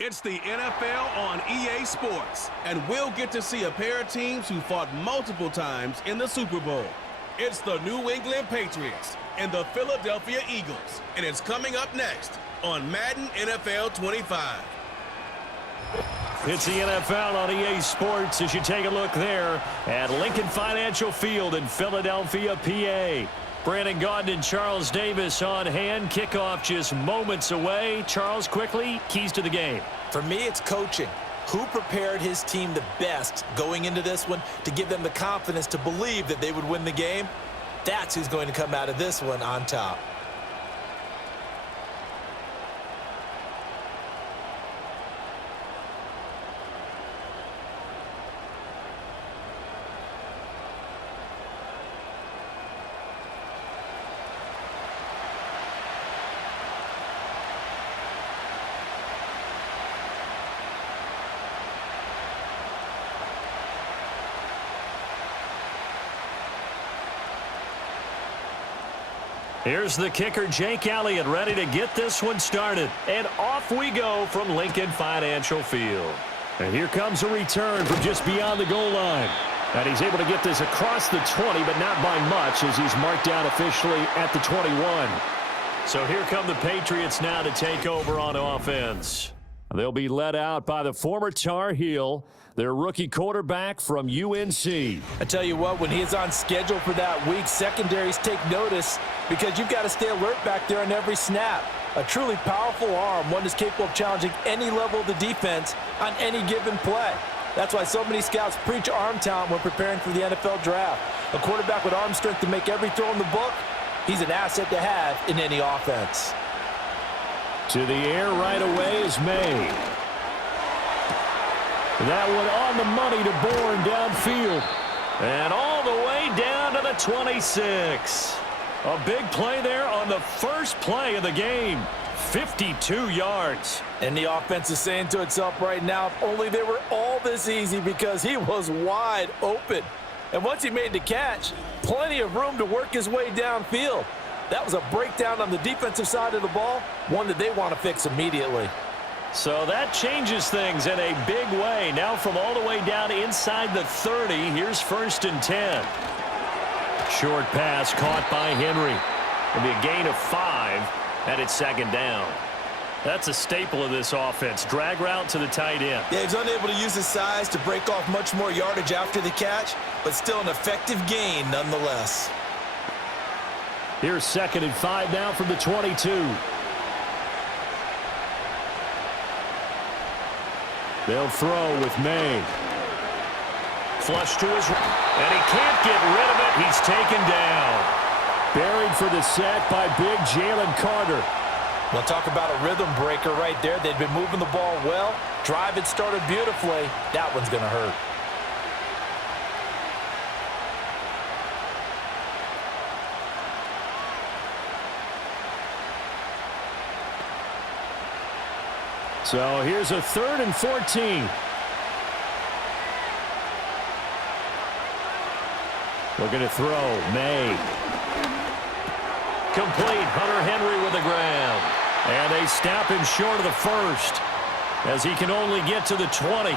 It's the NFL on EA Sports, and we'll get to see a pair of teams who fought multiple times in the Super Bowl. It's the New England Patriots and the Philadelphia Eagles, and it's coming up next on Madden NFL 25. It's the NFL on EA Sports as you take a look there at Lincoln Financial Field in Philadelphia, PA. Brandon Gaudin and Charles Davis on hand. Kickoff just moments away. Charles, quickly, keys to the game. For me, it's coaching. Who prepared his team the best going into this one to give them the confidence to believe that they would win the game? That's who's going to come out of this one on top. Here's the kicker, Jake Elliott, ready to get this one started. And off we go from Lincoln Financial Field. And here comes a return from just beyond the goal line. And he's able to get this across the 20, but not by much as he's marked down officially at the 21. So here come the Patriots now to take over on offense. They'll be led out by the former Tar Heel, their rookie quarterback from UNC. I tell you what, when he's on schedule for that week, secondaries take notice because you've got to stay alert back there on every snap. A truly powerful arm, one that's capable of challenging any level of the defense on any given play. That's why so many scouts preach arm talent when preparing for the NFL draft. A quarterback with arm strength to make every throw in the book, he's an asset to have in any offense. To the air right away is May. That one on the money to Bourne downfield. And all the way down to the 26. A big play there on the first play of the game. 52 yards. And the offense is saying to itself right now, if only they were all this easy, because he was wide open. And once he made the catch, plenty of room to work his way downfield. That was a breakdown on the defensive side of the ball, one that they want to fix immediately. So that changes things in a big way. Now from all the way down inside the 30, here's 1st and 10. Short pass caught by Henry. It'll be a gain of 5, and it's 2nd down. That's a staple of this offense. Drag route to the tight end. Yeah, he's unable to use his size to break off much more yardage after the catch, but still an effective gain nonetheless. Here's 2nd and 5 now from the 22. They'll throw with May. Flush to his right, and he can't get rid of it. He's taken down. Buried for the sack by big Jalen Carter. We'll talk about a rhythm breaker right there. They've been moving the ball well. Drive had started beautifully. That one's going to hurt. So here's a 3rd and 14. Looking to throw. May. Complete. Hunter Henry with the grab. And they stop him short of the 1st as he can only get to the 20.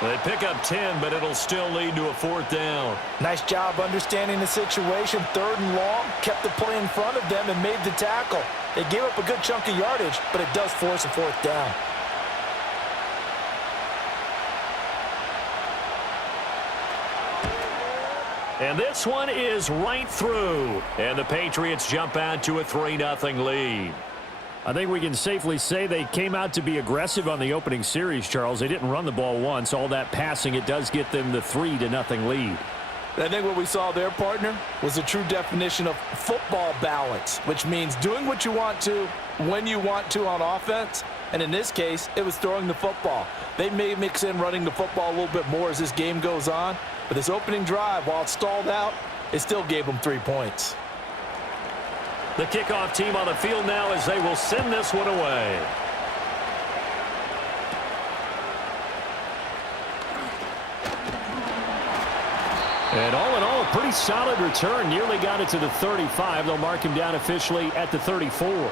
They pick up 10, but it'll still lead to a 4th down. Nice job understanding the situation. 3rd and long. Kept the play in front of them and made the tackle. They gave up a good chunk of yardage, but it does force a 4th down. And this one is right through. And the Patriots jump out to a 3-0 lead. I think we can safely say they came out to be aggressive on the opening series, Charles. They didn't run the ball once. All that passing, it does get them the 3-0 lead. I think what we saw there, partner, was a true definition of football balance, which means doing what you want to, when you want to on offense. And in this case, it was throwing the football. They may mix in running the football a little bit more as this game goes on. But this opening drive, while it stalled out, it still gave them 3 points. The kickoff team on the field now as they will send this one away. And all in all, a pretty solid return. Nearly got it to the 35. They'll mark him down officially at the 34.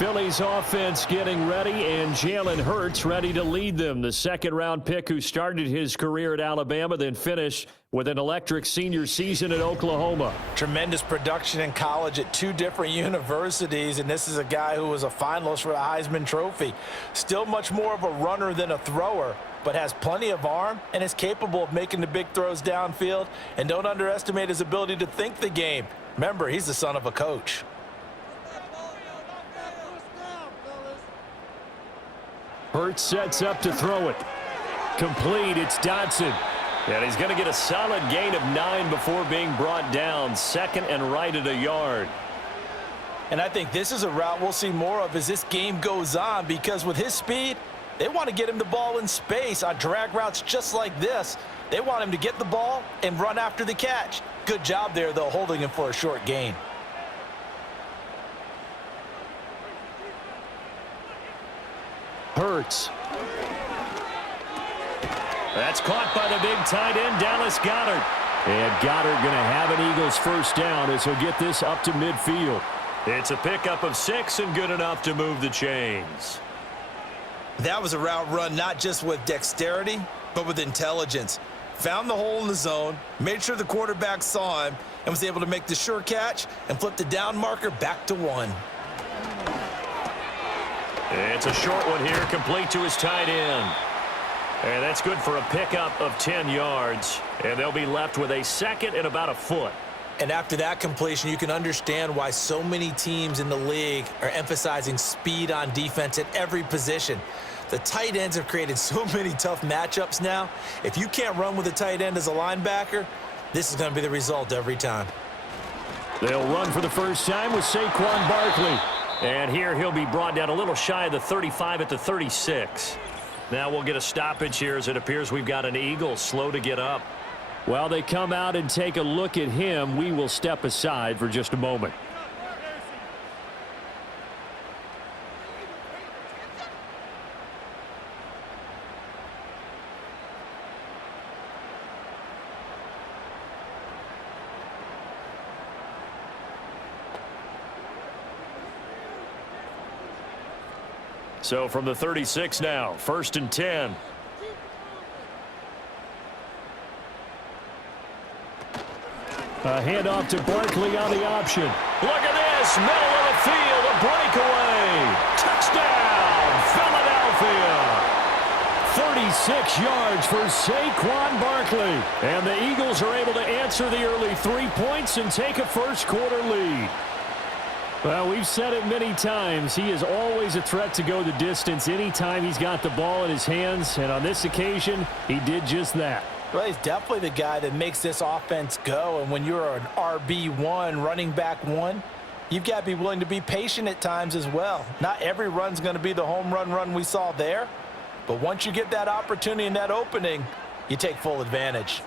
Philly's offense getting ready, and Jalen Hurts ready to lead them. The second-round pick who started his career at Alabama, then finished with an electric senior season at Oklahoma. Tremendous production in college at 2 different universities, and this is a guy who was a finalist for the Heisman Trophy. Still much more of a runner than a thrower, but has plenty of arm and is capable of making the big throws downfield. And don't underestimate his ability to think the game. Remember, he's the son of a coach. Hurts sets up to throw it. Complete, it's Dotson. And he's going to get a solid gain of 9 before being brought down. Second and right at a yard. And I think this is a route we'll see more of as this game goes on, because with his speed, they want to get him the ball in space on drag routes just like this. They want him to get the ball and run after the catch. Good job there, though, holding him for a short gain. Hurts. That's caught by the big tight end, Dallas Goedert. And Goedert going to have an Eagles first down as he'll get this up to midfield. It's a pickup of 6 and good enough to move the chains. That was a route run not just with dexterity, but with intelligence. Found the hole in the zone, made sure the quarterback saw him, and was able to make the sure catch and flip the down marker back to 1. It's a short one here, complete to his tight end. And that's good for a pickup of 10 yards. And they'll be left with a second and about a foot. And after that completion, you can understand why so many teams in the league are emphasizing speed on defense at every position. The tight ends have created so many tough matchups now. If you can't run with a tight end as a linebacker, this is going to be the result every time. They'll run for the first time with Saquon Barkley. And here he'll be brought down a little shy of the 35 at the 36. Now we'll get a stoppage here as it appears we've got an Eagle slow to get up. While they come out and take a look at him, we will step aside for just a moment. So from the 36 now, 1st and 10. A handoff to Barkley on the option. Look at this, middle of the field, a breakaway. Touchdown, Philadelphia. 36 yards for Saquon Barkley. And the Eagles are able to answer the early 3 points and take a first quarter lead. Well, we've said it many times. He is always a threat to go the distance anytime he's got the ball in his hands. And on this occasion, he did just that. Well, he's definitely the guy that makes this offense go. And when you're an RB1, running back 1, you've got to be willing to be patient at times as well. Not every run's going to be the home run we saw there. But once you get that opportunity and that opening, you take full advantage.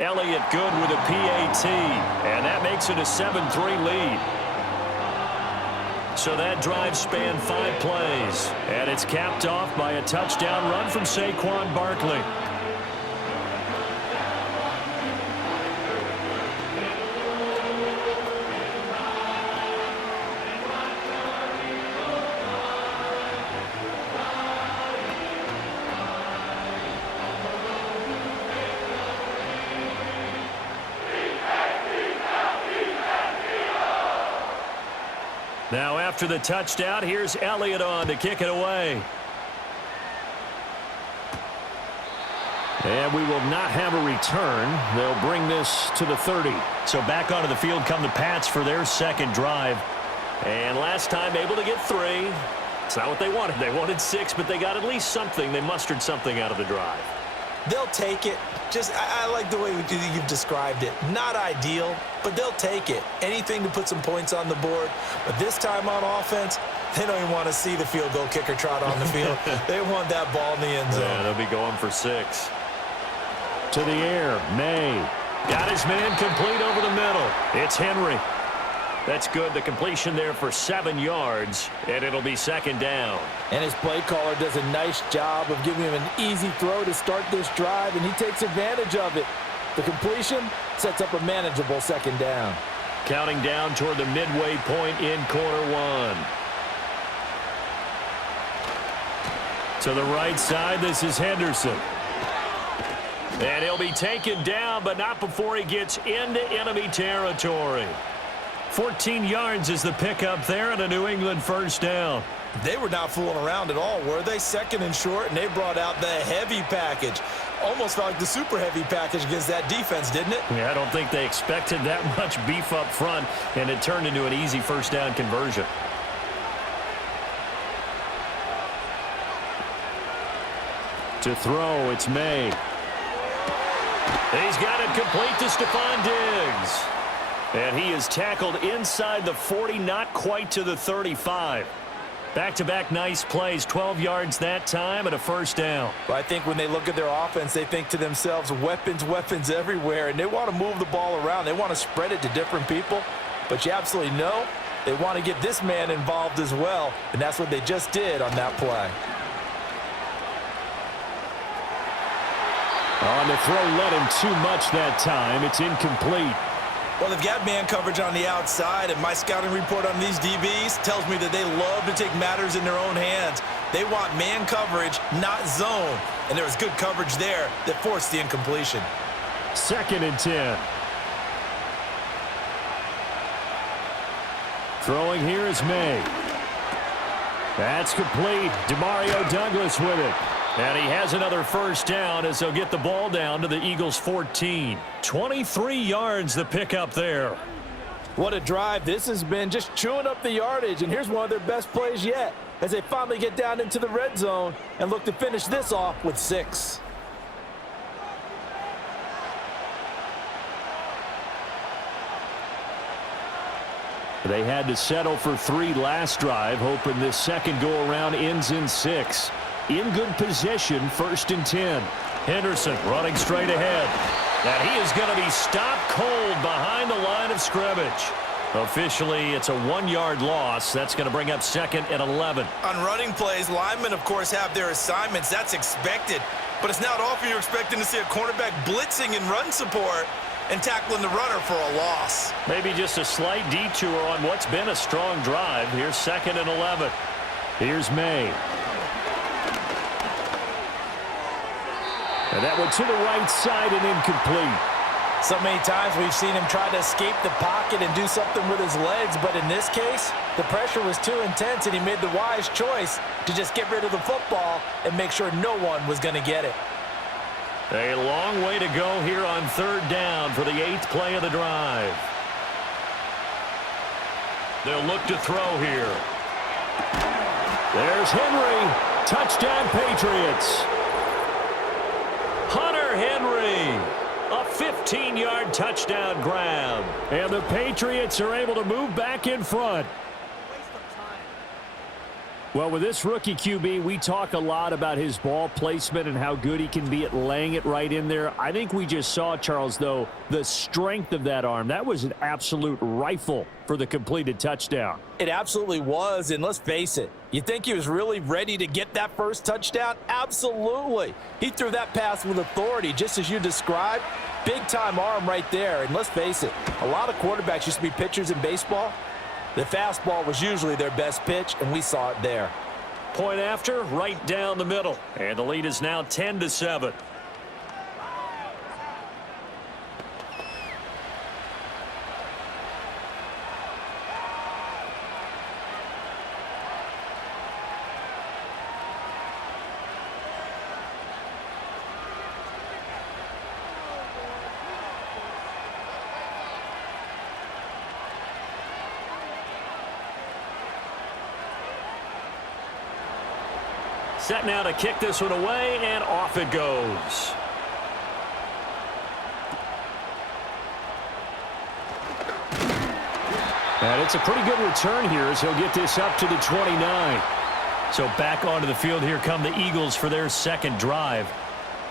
Elliott good with a PAT, and that makes it a 7-3 lead. So that drive spanned 5 plays, and it's capped off by a touchdown run from Saquon Barkley. Now after the touchdown, here's Elliott on to kick it away. And we will not have a return. They'll bring this to the 30. So back onto the field come the Pats for their second drive. And last time able to get 3. It's not what they wanted. They wanted 6, but they got at least something. They mustered something out of the drive. They'll take it. I like the way you've described it. Not ideal, but they'll take it. Anything to put some points on the board. But this time on offense, they don't even want to see the field goal kicker trot on the field. They want that ball in the end zone. Yeah, they'll be going for 6. To the air, May. Got his man complete over the middle. It's Henry. That's good. The completion there for 7 yards, and it'll be second down. And his play caller does a nice job of giving him an easy throw to start this drive, and he takes advantage of it. The completion sets up a manageable second down. Counting down toward the midway point in quarter one. To the right side, this is Henderson. And he'll be taken down, but not before he gets into enemy territory. 14 yards is the pickup there and a New England first down. They were not fooling around at all, were they? Second and short, and they brought out the heavy package. Almost felt like the super heavy package against that defense, didn't it? Yeah, I don't think they expected that much beef up front, and it turned into an easy first down conversion. To throw, it's May. He's got it complete to Stephon Diggs. And he is tackled inside the 40, not quite to the 35. Back-to-back nice plays, 12 yards that time and a first down. But I think when they look at their offense, they think to themselves, weapons, weapons everywhere, and they want to move the ball around. They want to spread it to different people. But you absolutely know they want to get this man involved as well, and that's what they just did on that play. On the throw, let him too much that time. It's incomplete. Well, they've got man coverage on the outside, and my scouting report on these DBs tells me that they love to take matters in their own hands. They want man coverage, not zone. And there was good coverage there that forced the incompletion. 2nd and 10. Throwing here is May. That's complete. Demario Douglas with it. And he has another first down as they'll get the ball down to the Eagles' 14. 23 yards the pickup there. What a drive. This has been just chewing up the yardage, and here's one of their best plays yet as they finally get down into the red zone and look to finish this off with 6. They had to settle for 3 last drive, hoping this second go-around ends in 6. In good position, 1st and 10. Henderson running straight ahead. And he is going to be stopped cold behind the line of scrimmage. Officially, it's a 1-yard loss. That's going to bring up 2nd and 11. On running plays, linemen, of course, have their assignments. That's expected. But it's not often you're expecting to see a cornerback blitzing in run support and tackling the runner for a loss. Maybe just a slight detour on what's been a strong drive. Here's 2nd and 11. Here's May. And that one to the right side and incomplete. So many times we've seen him try to escape the pocket and do something with his legs, but in this case, the pressure was too intense and he made the wise choice to just get rid of the football and make sure no one was going to get it. A long way to go here on 3rd down for the 8th play of the drive. They'll look to throw here. There's Henry. Touchdown, Patriots. Hunter Henry, a 15-yard touchdown grab. And the Patriots are able to move back in front. Well, with this rookie QB, we talk a lot about his ball placement and how good he can be at laying it right in there. I think we just saw, Charles, though, the strength of that arm. That was an absolute rifle for the completed touchdown. It absolutely was, and let's face it, you think he was really ready to get that first touchdown? Absolutely. He threw that pass with authority, just as you described. Big-time arm right there, and let's face it, a lot of quarterbacks used to be pitchers in baseball. The fastball was usually their best pitch, and we saw it there. Point after, right down the middle. And the lead is now 10-7. Set now to kick this one away, and off it goes. And it's a pretty good return here as he'll get this up to the 29. So back onto the field here come the Eagles for their 2nd drive.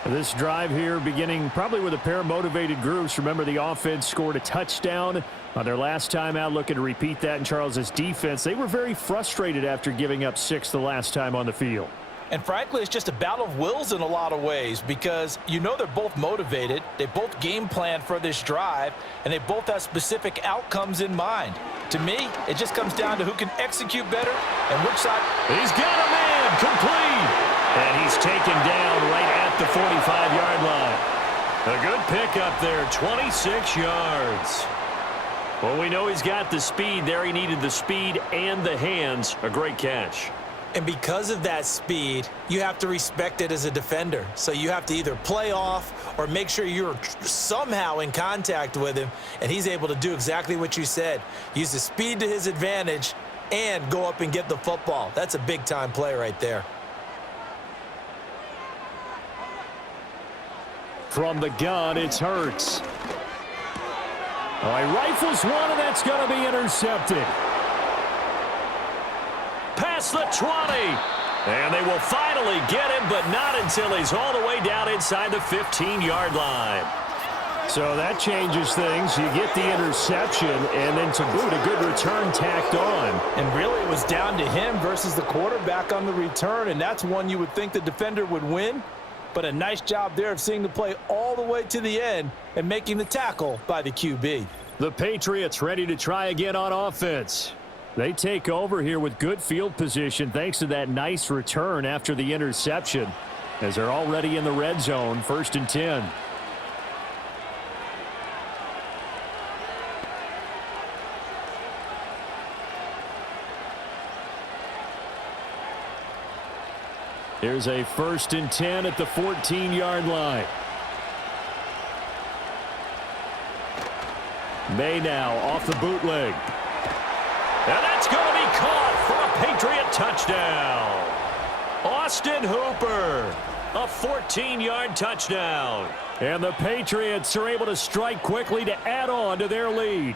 This drive here beginning probably with a pair of motivated groups. Remember, the offense scored a touchdown on their last time out, looking to repeat that in Charles's defense. They were very frustrated after giving up 6 the last time on the field. And frankly, it's just a battle of wills in a lot of ways because you know they're both motivated, they both game plan for this drive, and they both have specific outcomes in mind. To me, it just comes down to who can execute better and which side. He's got a man, complete. And he's taken down right at the 45-yard line. A good pickup there, 26 yards. Well, we know he's got the speed there. He needed the speed and the hands. A great catch. And because of that speed, you have to respect it as a defender. So you have to either play off or make sure you're somehow in contact with him, and he's able to do exactly what you said. Use the speed to his advantage and go up and get the football. That's a big-time play right there. From the gun, it's Hurts. All right, rifles one, and that's going to be intercepted. Past the 20. And they will finally get him, but not until he's all the way down inside the 15-yard line. So that changes things. You get the interception, and then to boot, a good return tacked on. And really, it was down to him versus the quarterback on the return, and that's one you would think the defender would win. But a nice job there of seeing the play all the way to the end and making the tackle by the QB. The Patriots ready to try again on offense. They take over here with good field position thanks to that nice return after the interception, as they're already in the red zone, 1st and 10. Here's a 1st and 10 at the 14-yard line. May now off the bootleg. And that's going to be caught for a Patriot touchdown. Austin Hooper, a 14-yard touchdown. And the Patriots are able to strike quickly to add on to their lead.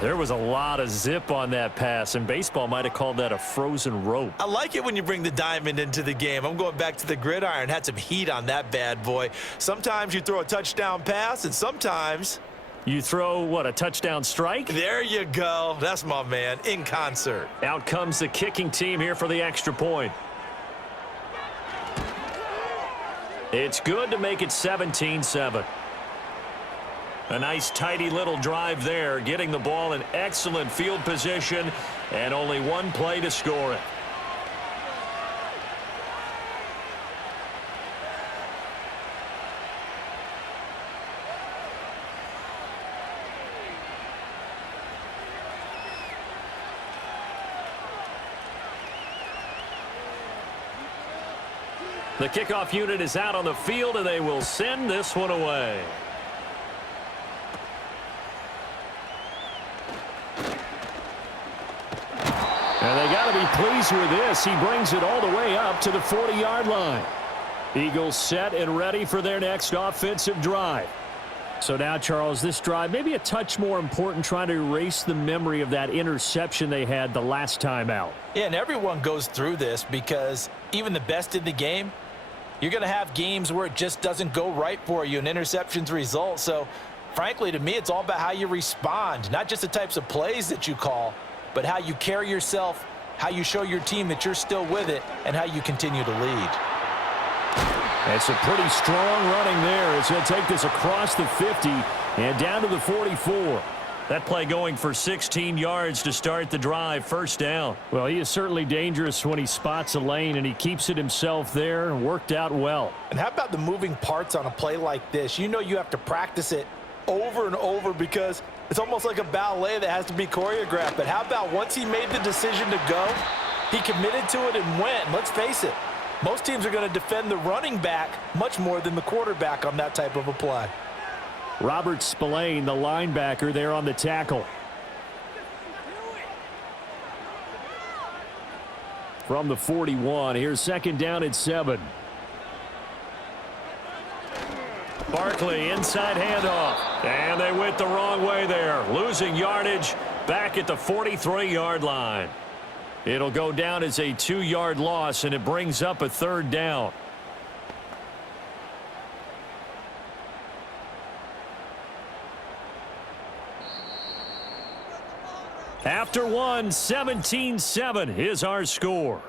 There was a lot of zip on that pass, and baseball might have called that a frozen rope. I like it when you bring the diamond into the game. I'm going back to the gridiron. Had some heat on that bad boy. Sometimes you throw a touchdown pass, and sometimes you throw, what, a touchdown strike? There you go. That's my man, in concert. Out comes the kicking team here for the extra point. It's good to make it 17-7. A nice, tidy little drive there, getting the ball in excellent field position, and only one play to score it. The kickoff unit is out on the field, and they will send this one away. And they got to be pleased with this. He brings it all the way up to the 40-yard line. Eagles set and ready for their next offensive drive. So now, Charles, this drive maybe a touch more important, trying to erase the memory of that interception they had the last time out. Yeah, and everyone goes through this because even the best in the game, you're going to have games where it just doesn't go right for you and interceptions result. So, frankly, to me, it's all about how you respond, not just the types of plays that you call, but how you carry yourself, how you show your team that you're still with it, and how you continue to lead. It's a pretty strong running there. It's going to take this across the 50 and down to the 44. That play going for 16 yards to start the drive, 1st down. Well, he is certainly dangerous when he spots a lane, and he keeps it himself there and worked out well. And how about the moving parts on a play like this? You know you have to practice it over and over because it's almost like a ballet that has to be choreographed. But how about once he made the decision to go, he committed to it and went. And let's face it, most teams are going to defend the running back much more than the quarterback on that type of a play. Robert Spillane, the linebacker, there on the tackle. From the 41, here's 2nd down at 7. Barkley, inside handoff. And they went the wrong way there. Losing yardage back at the 43-yard line. It'll go down as a 2-yard loss, and it brings up a 3rd down. After one, 17-7 is our score.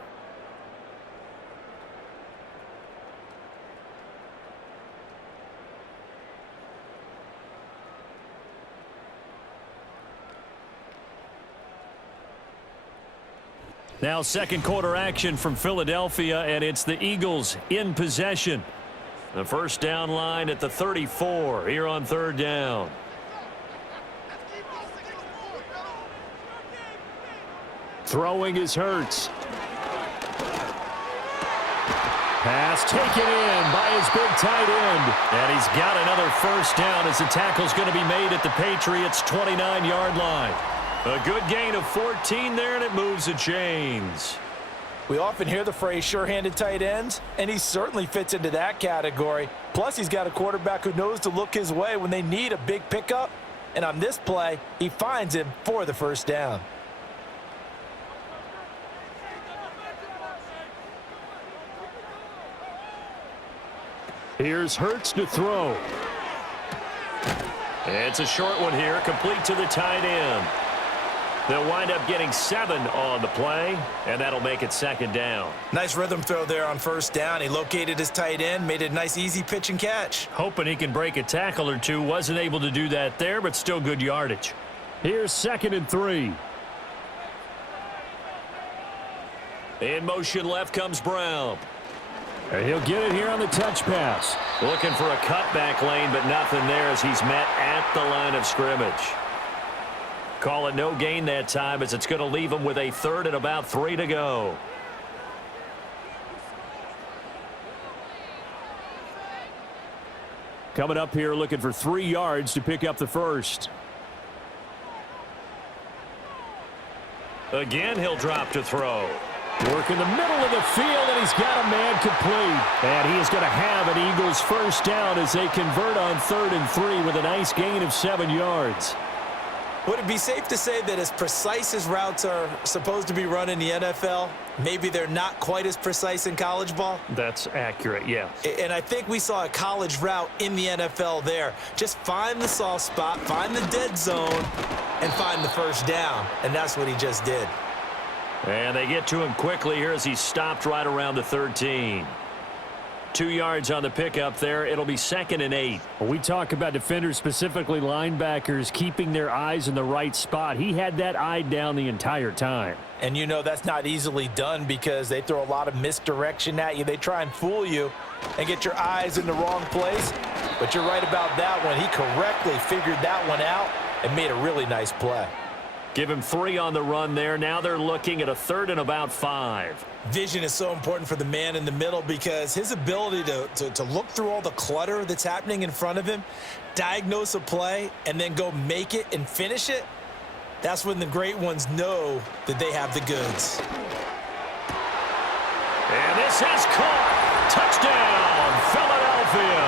Now second quarter action from Philadelphia, and it's the Eagles in possession. The first down line at the 34 here on third down. Throwing is Hurts. Pass taken in by his big tight end. And he's got another first down as the tackle's going to be made at the Patriots' 29-yard line. A good gain of 14 there, and it moves the chains. We often hear the phrase sure-handed tight ends, and he certainly fits into that category. Plus, he's got a quarterback who knows to look his way when they need a big pickup. And on this play, he finds him for the first down. Here's Hurts to throw. It's a short one here, complete to the tight end. They'll wind up getting 7 on the play, and that'll make it second down. Nice rhythm throw there on first down. He located his tight end, made it a nice easy pitch and catch. Hoping he can break a tackle or two. Wasn't able to do that there, but still good yardage. Here's 2nd and 3. In motion left comes Brown. And he'll get it here on the touch pass. Looking for a cutback lane, but nothing there as he's met at the line of scrimmage. Call it no gain that time as it's going to leave him with a 3rd and about 3 to go. Coming up here looking for 3 yards to pick up the first. Again, he'll drop to throw. Work in the middle of the field, and he's got a man complete. And he is going to have an Eagles first down as they convert on 3rd and 3 with a nice gain of 7 yards. Would it be safe to say that as precise as routes are supposed to be run in the NFL, maybe they're not quite as precise in college ball? That's accurate, yeah. And I think we saw a college route in the NFL there. Just find the soft spot, find the dead zone, and find the first down. And that's what he just did. And they get to him quickly here as he stopped right around the 13. 2 yards on the pickup there. It'll be 2nd and 8. When we talk about defenders, specifically linebackers, keeping their eyes in the right spot, he had that eye down the entire time. And you know that's not easily done because they throw a lot of misdirection at you. They try and fool you and get your eyes in the wrong place. But you're right about that one. He correctly figured that one out and made a really nice play. Give him 3 on the run there. Now they're looking at a 3rd and about 5. Vision is so important for the man in the middle because his ability to look through all the clutter that's happening in front of him, diagnose a play, and then go make it and finish it, that's when the great ones know that they have the goods. And this is caught. Touchdown, Philadelphia.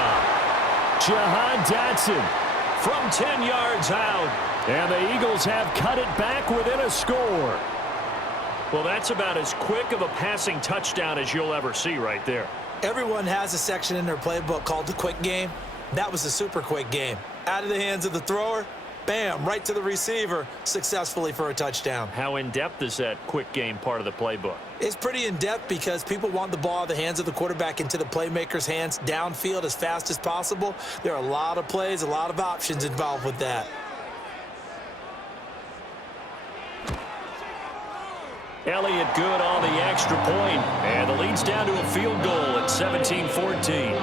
Jahan Dotson from 10 yards out. And the Eagles have cut it back within a score. Well, that's about as quick of a passing touchdown as you'll ever see right there. Everyone has a section in their playbook called the quick game. That was a super quick game. Out of the hands of the thrower, bam, right to the receiver, successfully for a touchdown. How in-depth is that quick game part of the playbook? It's pretty in-depth because people want the ball out of the hands of the quarterback into the playmaker's hands downfield as fast as possible. There are a lot of plays, a lot of options involved with that. Elliott good on the extra point, and the lead's down to a field goal at 17-14.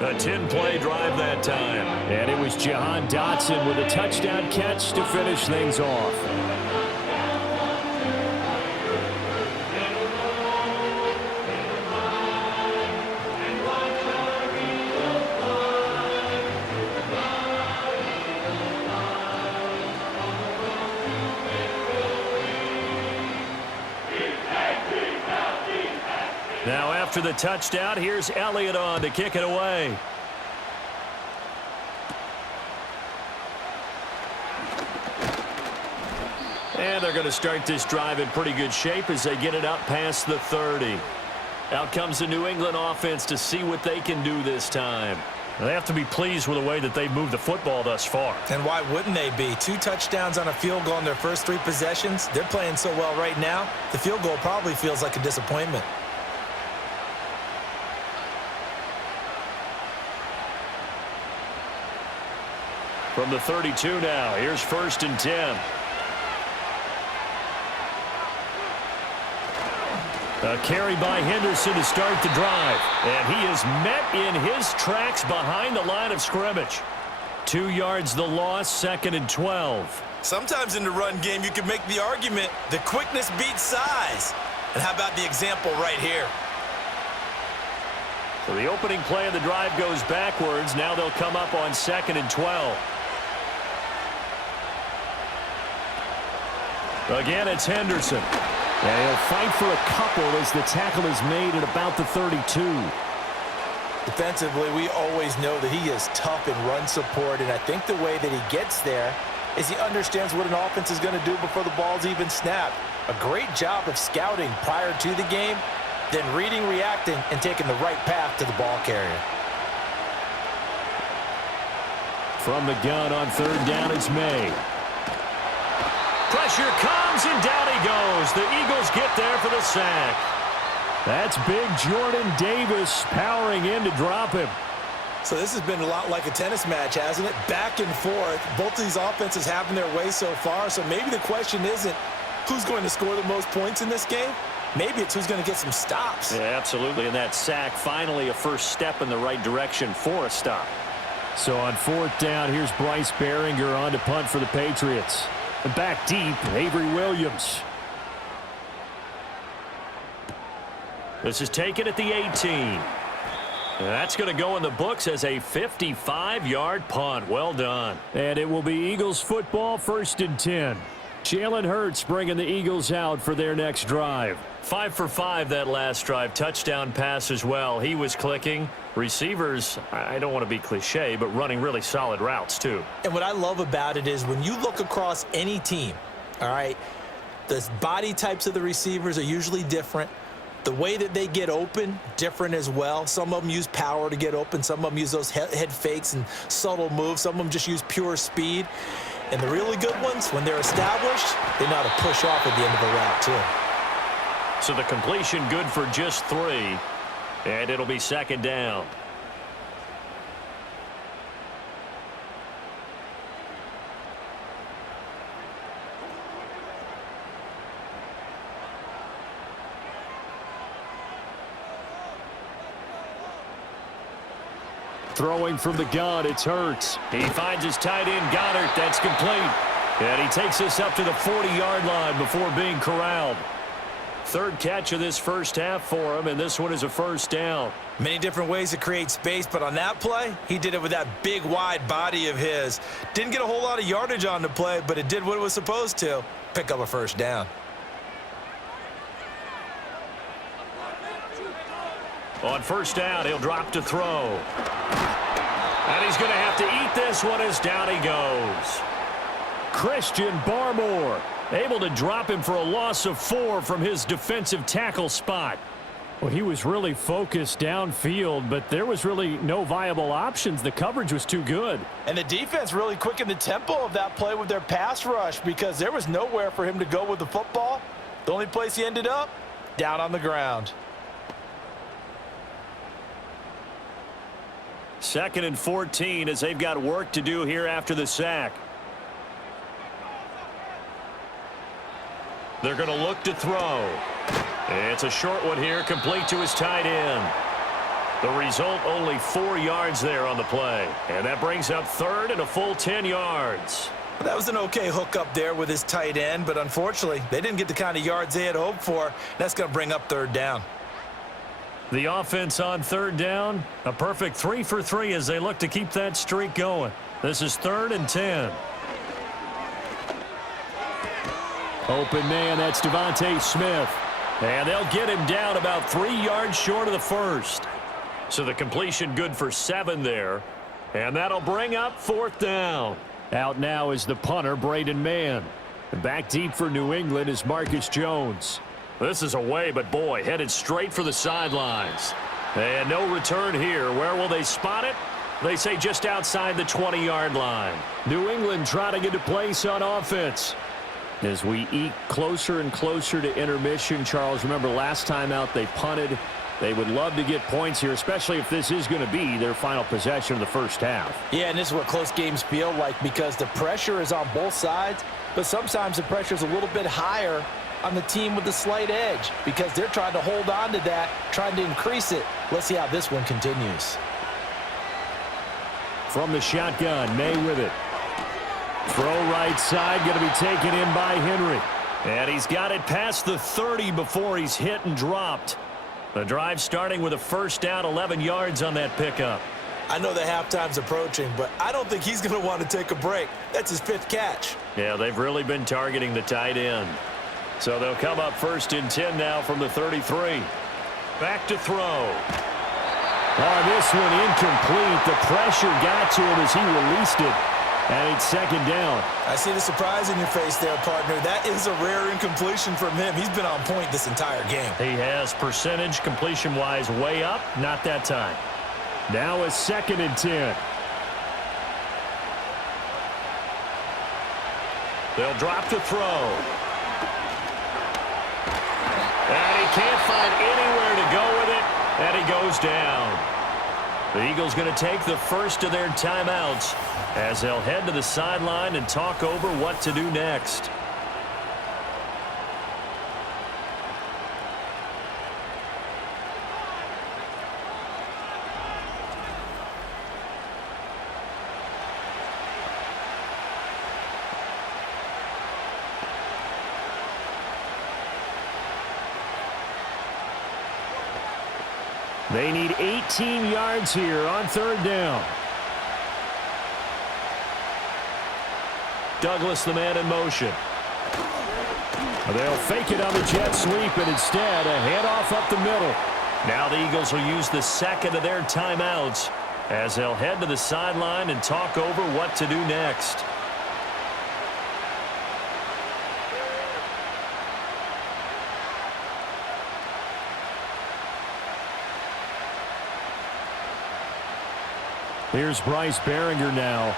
A 10-play drive that time. And it was Jahan Dotson with a touchdown catch to finish things off. Now after the touchdown, here's Elliott on to kick it away. And they're going to start this drive in pretty good shape as they get it up past the 30. Out comes the New England offense to see what they can do this time. They have to be pleased with the way that they've moved the football thus far. And why wouldn't they be? 2 touchdowns on a field goal in their first 3 possessions. They're playing so well right now, the field goal probably feels like a disappointment. From the 32 now, here's 1st and 10. A carry by Henderson to start the drive. And he is met in his tracks behind the line of scrimmage. 2 yards the loss, 2nd and 12. Sometimes in the run game, you can make the argument the quickness beats size. And how about the example right here? So the opening play of the drive goes backwards. Now they'll come up on 2nd and 12. Again, it's Henderson. And he'll fight for a couple as the tackle is made at about the 32. Defensively, we always know that he is tough in run support, and I think the way that he gets there is he understands what an offense is going to do before the ball's even snapped. A great job of scouting prior to the game, then reading, reacting, and taking the right path to the ball carrier. From the gun on 3rd down, it's May. Pressure comes, and down he goes. The Eagles get there for the sack. That's big Jordan Davis powering in to drop him. So this has been a lot like a tennis match, hasn't it? Back and forth. Both of these offenses having their way so far. So maybe the question isn't who's going to score the most points in this game. Maybe it's who's going to get some stops. Yeah, absolutely. And that sack, finally a first step in the right direction for a stop. So on 4th down, here's Bryce Behringer on to punt for the Patriots. And back deep, Avery Williams. This is taken at the 18. And that's going to go in the books as a 55-yard punt. Well done. And it will be Eagles football, 1st and 10. Jalen Hurts bringing the Eagles out for their next drive. 5 for 5 that last drive. Touchdown pass as well. He was clicking. Receivers, I don't want to be cliche, but running really solid routes too. And what I love about it is when you look across any team, all right, the body types of the receivers are usually different. The way that they get open, different as well. Some of them use power to get open. Some of them use those head fakes and subtle moves. Some of them just use pure speed. And the really good ones, when they're established, they know how to push off at the end of the route, too. So the completion good for just 3. And it'll be 2nd down. Throwing from the gun, it's Hurts. He finds his tight end, Goddard. That's complete. And he takes us up to the 40-yard line before being corralled. 3rd catch of this first half for him, and this one is a 1st down. Many different ways to create space, but on that play, he did it with that big, wide body of his. Didn't get a whole lot of yardage on the play, but it did what it was supposed to. Pick up a 1st down. On 1st down, he'll drop to throw. And he's going to have to eat this one as down he goes. Christian Barmore able to drop him for a loss of 4 from his defensive tackle spot. Well, he was really focused downfield, but there was really no viable options. The coverage was too good. And the defense really quickened the tempo of that play with their pass rush because there was nowhere for him to go with the football. The only place he ended up, down on the ground. 2nd and 14 as they've got work to do here after the sack. They're going to look to throw. It's a short one here, complete to his tight end. The result, only 4 yards there on the play. And that brings up 3rd and a full 10 yards. That was an okay hook up there with his tight end, but unfortunately, they didn't get the kind of yards they had hoped for. That's going to bring up 3rd down. The offense on 3rd down, a perfect 3 for 3 as they look to keep that streak going. This is 3rd and 10. Open man, that's Devontae Smith. And they'll get him down about 3 yards short of the 1st. So the completion good for 7 there. And that'll bring up 4th down. Out now is the punter, Braden Mann. And back deep for New England is Marcus Jones. This is away, but boy, headed straight for the sidelines. And no return here. Where will they spot it? They say just outside the 20-yard line. New England trying to get a place on offense. As we eke closer and closer to intermission, Charles, remember last time out they punted. They would love to get points here, especially if this is going to be their final possession of the first half. Yeah, and this is what close games feel like because the pressure is on both sides, but sometimes the pressure is a little bit higher on the team with the slight edge because they're trying to hold on to that, trying to increase it. Let's see how this one continues. From the shotgun, May with it. Throw right side, going to be taken in by Henry. And he's got it past the 30 before he's hit and dropped. The drive starting with a first down, 11 yards on that pickup. I know that halftime's approaching, but I don't think he's going to want to take a break. That's his 5th catch. Yeah, they've really been targeting the tight end. So they'll come up first and 10 now from the 33. Back to throw. Oh, this one incomplete. The pressure got to him as he released it. And it's second down. I see the surprise in your face there, partner. That is a rare incompletion from him. He's been on point this entire game. He has percentage completion-wise way up. Not that time. Now a second and 10. They'll drop to throw. And he can't find anywhere to go with it. And he goes down. The Eagles going to take the first of their timeouts as they'll head to the sideline and talk over what to do next. They need 18 yards here on third down. Douglas, the man in motion. They'll fake it on the jet sweep, and instead a handoff up the middle. Now the Eagles will use the second of their timeouts as they'll head to the sideline and talk over what to do next. Here's Bryce Behringer now.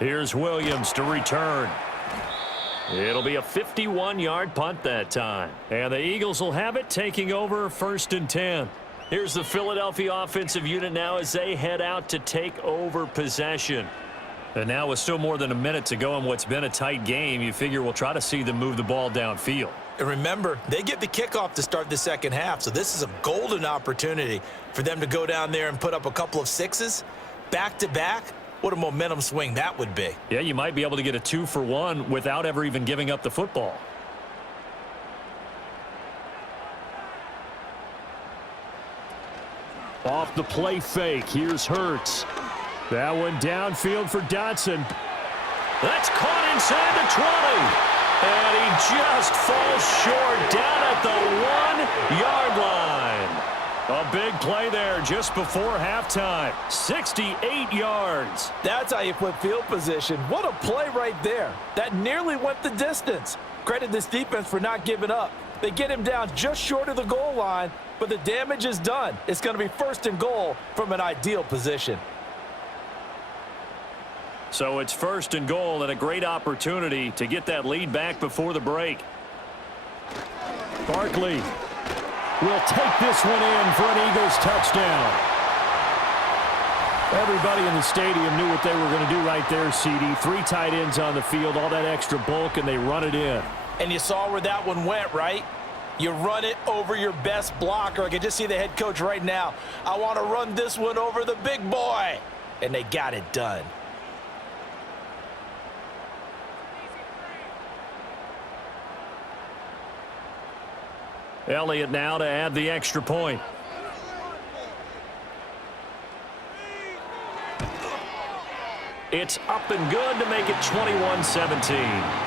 Here's Williams to return. It'll be a 51-yard punt that time. And the Eagles will have it, taking over first and 10. Here's the Philadelphia offensive unit now as they head out to take over possession. And now with still more than a minute to go in what's been a tight game, you figure we'll try to see them move the ball downfield. And remember, they get the kickoff to start the second half, so this is a golden opportunity for them to go down there and put up a couple of sixes back-to-back. What a momentum swing that would be. Yeah, you might be able to get a 2-for-1 without ever even giving up the football. Off the play fake, here's Hurts. That one downfield for Dotson. That's caught inside the 20. And he just falls short down at the 1-yard line. A big play there just before halftime. 68 yards. That's how you put field position. What a play right there. That nearly went the distance. Credit this defense for not giving up. They get him down just short of the goal line, but the damage is done. It's going to be first and goal from an ideal position. So it's first and goal and a great opportunity to get that lead back before the break. Barkley will take this one in for an Eagles touchdown. Everybody in the stadium knew what they were going to do right there, CD. 3 tight ends on the field, all that extra bulk, and they run it in. And you saw where that one went, right? You run it over your best blocker. I can just see the head coach right now. I want to run this one over the big boy. And they got it done. Elliott now to add the extra point. It's up and good to make it 21-17.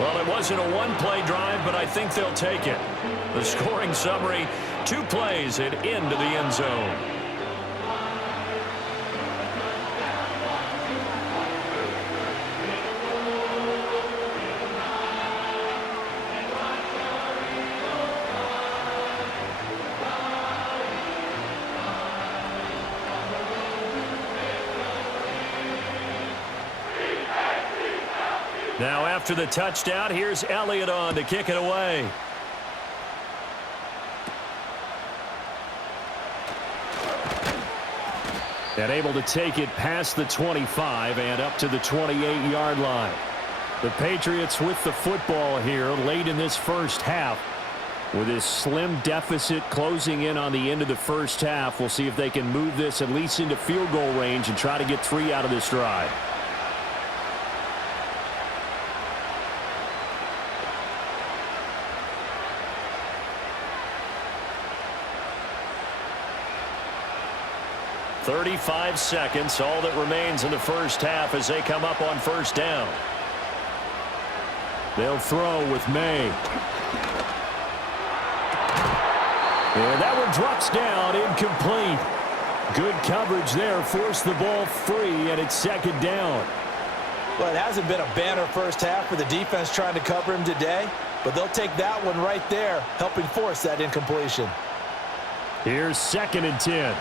Well, it wasn't a one-play drive, but I think they'll take it. The scoring summary, 2 plays and into the end zone. Now after the touchdown, here's Elliott on to kick it away. And able to take it past the 25 and up to the 28-yard line. The Patriots with the football here late in this first half. With this slim deficit closing in on the end of the first half, we'll see if they can move this at least into field goal range and try to get 3 out of this drive. "35 seconds, all that remains in the first half as they come up on first down. They'll throw with May. And that one drops down, incomplete. Good coverage there, forced the ball free, and it's second down. Well, it hasn't been a banner first half for the defense trying to cover him today, but they'll take that one right there, helping force that incompletion. Here's 2nd and 10.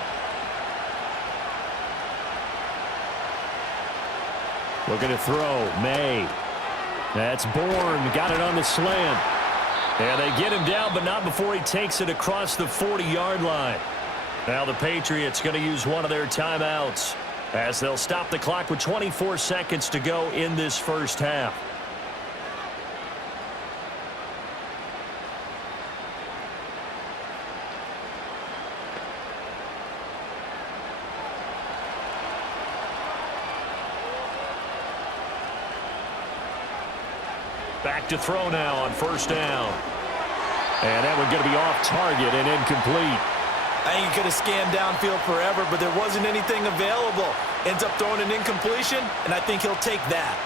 Looking to throw, May. That's Bourne, got it on the slant. And they get him down, but not before he takes it across the 40-yard line. Now the Patriots going to use one of their timeouts as they'll stop the clock with 24 seconds to go in this first half. Back to throw now on first down. And that one going to be off target and incomplete. I think he could have scanned downfield forever, but there wasn't anything available. Ends up throwing an incompletion, and I think he'll take that.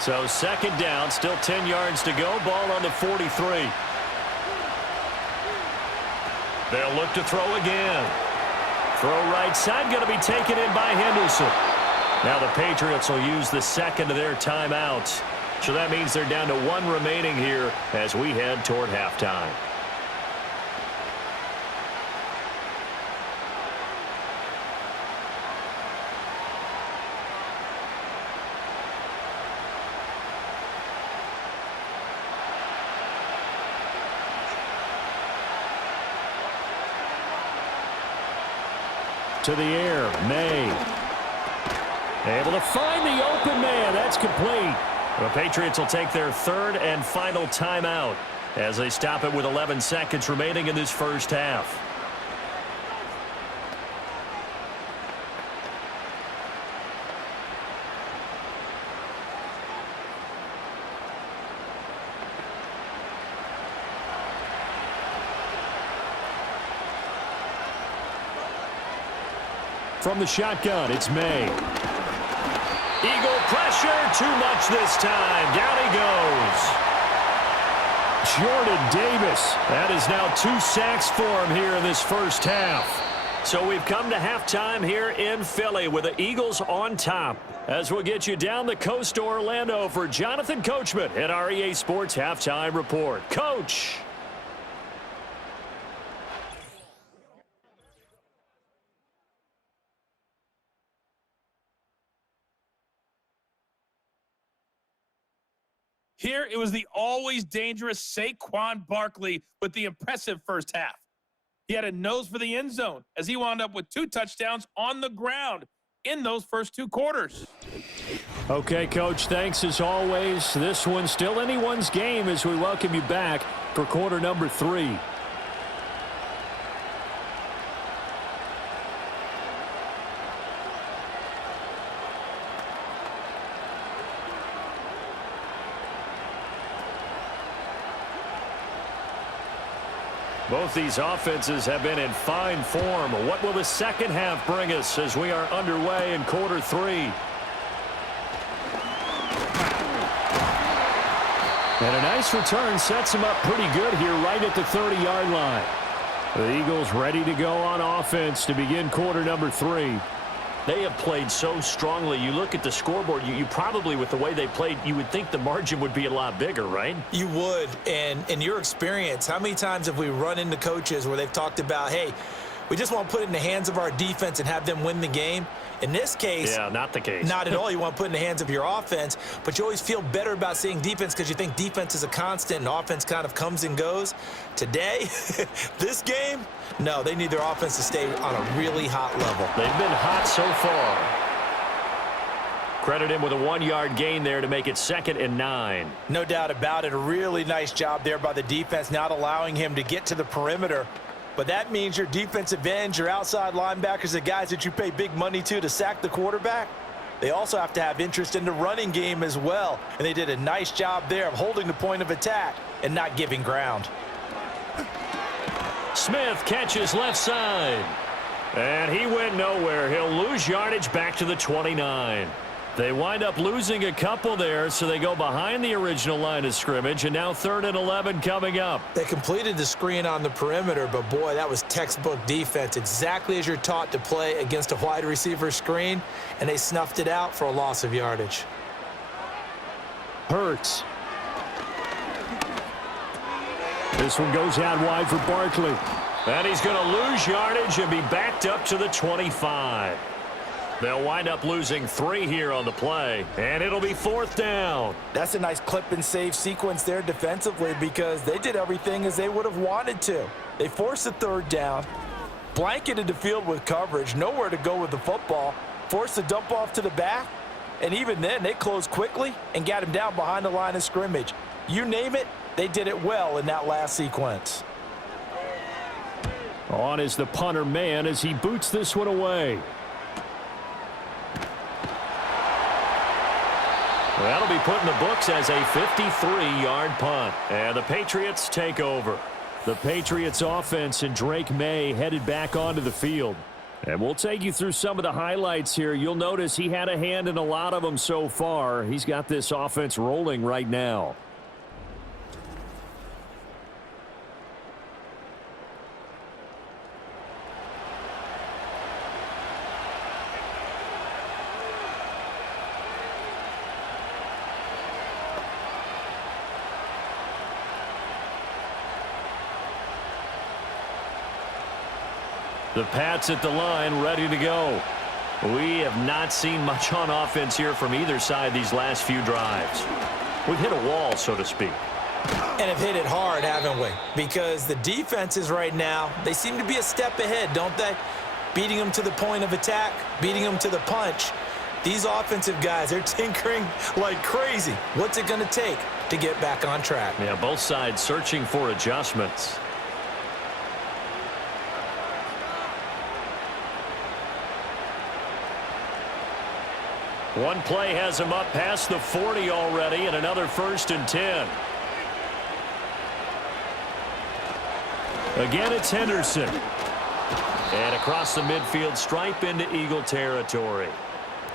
So second down, still 10 yards to go. Ball on the 43. They'll look to throw again. Throw right side, going to be taken in by Henderson. Now the Patriots will use the second of their timeouts. So that means they're down to 1 remaining here as we head toward halftime. To the air, May. Able to find the open man. That's complete. The Patriots will take their 3rd and final timeout as they stop it with 11 seconds remaining in this first half. From the shotgun, it's May. Eagle pressure, too much this time. Down he goes. Jordan Davis. That is now 2 sacks for him here in this first half. So we've come to halftime here in Philly with the Eagles on top. As we'll get you down the coast to Orlando for Jonathan Coachman at our EA Sports Halftime Report. Coach. Here, it was the always dangerous Saquon Barkley with the impressive first half. He had a nose for the end zone as he wound up with 2 touchdowns on the ground in those first 2 quarters. Okay, Coach, thanks as always. This one's still anyone's game as we welcome you back for quarter number 3. Both these offenses have been in fine form. What will the second half bring us as we are underway in quarter 3? And a nice return sets him up pretty good here right at the 30-yard line. The Eagles ready to go on offense to begin quarter number 3. They have played so strongly. You look at the scoreboard, you probably, with the way they played, you would think the margin would be a lot bigger, right? You would. And in your experience, how many times have we run into coaches where they've talked about, hey, We just want to put it in the hands of our defense and have them win the game. In this case, yeah, not the case. Not at all. You want to put it in the hands of your offense, but you always feel better about seeing defense because you think defense is a constant and offense kind of comes and goes. Today, this game, no, they need their offense to stay on a really hot level. They've been hot so far. Credit him with a 1-yard gain there to make it 2nd and 9. No doubt about it. A really nice job there by the defense, not allowing him to get to the perimeter. But that means your defensive ends, your outside linebackers, the guys that you pay big money to sack the quarterback, they also have to have interest in the running game as well. And they did a nice job there of holding the point of attack and not giving ground. Smith catches left side. And he went nowhere. He'll lose yardage back to the 29. They wind up losing a couple there, so they go behind the original line of scrimmage, and now 3rd and 11 coming up. They completed the screen on the perimeter, but boy, that was textbook defense, exactly as you're taught to play against a wide receiver screen, and they snuffed it out for a loss of yardage. Hurts. This one goes out wide for Barkley. And he's going to lose yardage and be backed up to the 25. They'll wind up losing 3 here on the play, and it'll be 4th down. That's a nice clip and save sequence there defensively because they did everything as they would have wanted to. They forced the 3rd down, blanketed the field with coverage, nowhere to go with the football, forced the dump off to the back, and even then they closed quickly and got him down behind the line of scrimmage. You name it, they did it well in that last sequence. On is the punter man as he boots this one away. That'll be put in the books as a 53-yard punt. And the Patriots take over. The Patriots offense and Drake May headed back onto the field. And we'll take you through some of the highlights here. You'll notice he had a hand in a lot of them so far. He's got this offense rolling right now. The Pats at the line, ready to go. We have not seen much on offense here from either side these last few drives. We've hit a wall, so to speak. And have hit it hard, haven't we? Because the defenses right now, they seem to be a step ahead, don't they? Beating them to the point of attack, beating them to the punch. These offensive guys, they're tinkering like crazy. What's it going to take to get back on track? Yeah, both sides searching for adjustments. One play has him up past the 40 already, and another 1st and 10. Again, it's Henderson. And across the midfield stripe into Eagle territory.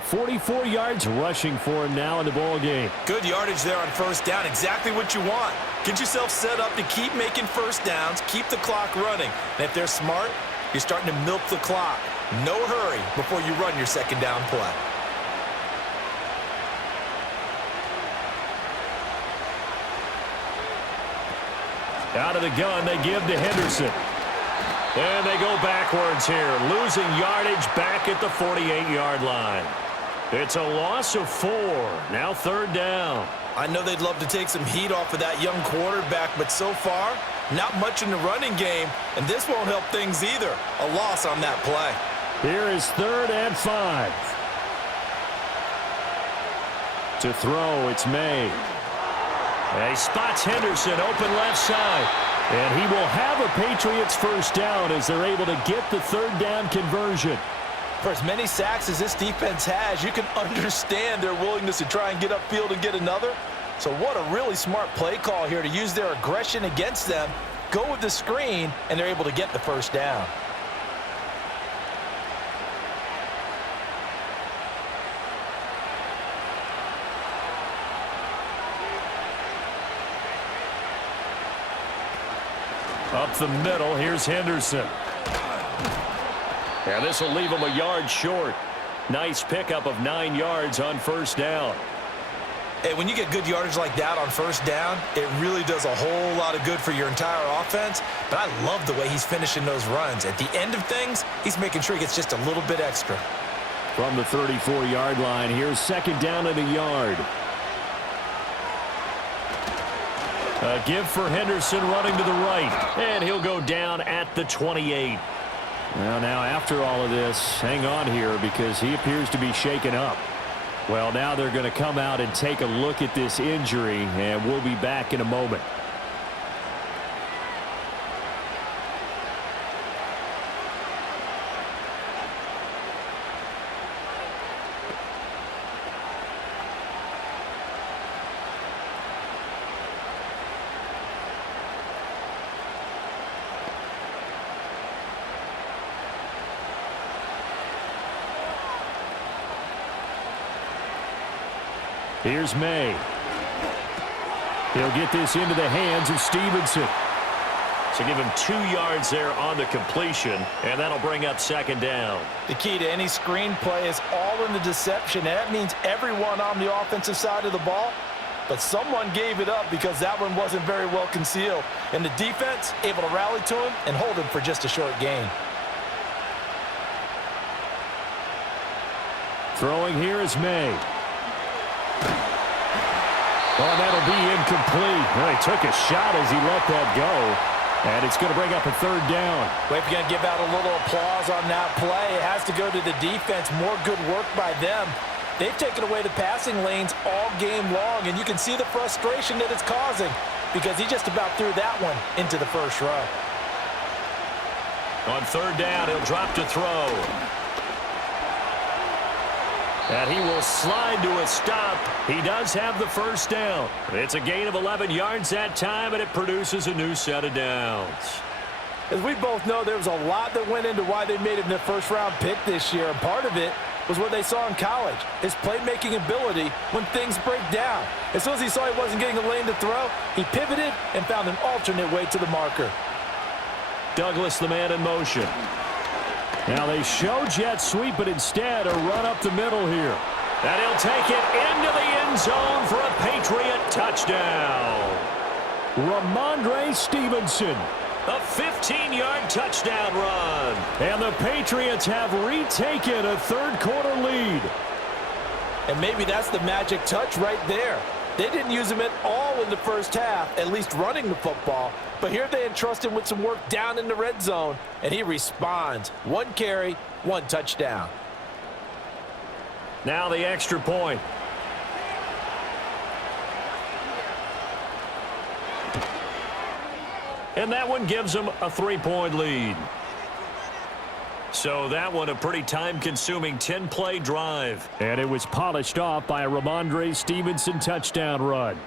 44 yards rushing for him now in the ball game. Good yardage there on 1st down. Exactly what you want. Get yourself set up to keep making 1st downs, keep the clock running. And if they're smart, you're starting to milk the clock. No hurry before you run your 2nd down play. Out of the gun, they give to Henderson. And they go backwards here, losing yardage back at the 48-yard line. It's a loss of 4. Now 3rd down. I know they'd love to take some heat off of that young quarterback, but so far, not much in the running game, and this won't help things either. A loss on that play. Here is 3rd and 5. To throw, it's May. He spots Henderson open left side. And he will have a Patriots 1st down as they're able to get the 3rd down conversion. For as many sacks as this defense has, you can understand their willingness to try and get upfield and get another. So what a really smart play call here to use their aggression against them, go with the screen, and they're able to get the 1st down. Up the middle, here's Henderson. And this will leave him a yard short. Nice pickup of 9 yards on 1st down. Hey, when you get good yardage like that on first down, it really does a whole lot of good for your entire offense. But I love the way he's finishing those runs. At the end of things, he's making sure he gets just a little bit extra. From the 34-yard line, here's second down and a yard. A give for Henderson running to the right, and he'll go down at the 28. Well, now after all of this, hang on here because he appears to be shaken up. Well, now they're going to come out and take a look at this injury, and we'll be back in a moment. Here's May. He'll get this into the hands of Stevenson. So give him 2 yards there on the completion, and that'll bring up second down. The key to any screenplay is all in the deception, and that means everyone on the offensive side of the ball. But someone gave it up because that one wasn't very well concealed. And the defense able to rally to him and hold him for just a short gain. Throwing here is May. Oh, that'll be incomplete. Well, he took a shot as he let that go. And it's going to bring up a third down. Well, if you're going to give out a little applause on that play, it has to go to the defense. More good work by them. They've taken away the passing lanes all game long, and you can see the frustration that it's causing because he just about threw that one into the first row. On third down, he'll drop to throw. And he will slide to a stop. He does have the first down. It's a gain of 11 yards that time, and it produces a new set of downs. As we both know, there was a lot that went into why they made him their first-round pick this year, and part of it was what they saw in college, his playmaking ability when things break down. As soon as he saw he wasn't getting a lane to throw, he pivoted and found an alternate way to the marker. Douglas, the man in motion. Now they show jet sweep, but instead a run up the middle here. And he'll take it into the end zone for a Patriot touchdown. Ramondre Stevenson. A 15-yard touchdown run. And the Patriots have retaken a third-quarter lead. And maybe that's the magic touch right there. They didn't use him at all in the first half, at least running the football. But here they entrust him with some work down in the red zone, and he responds. 1 carry, 1 touchdown. Now the extra point. And that one gives them a 3-point lead. So that one a pretty time-consuming 10-play drive. And it was polished off by a Ramondre Stevenson touchdown run.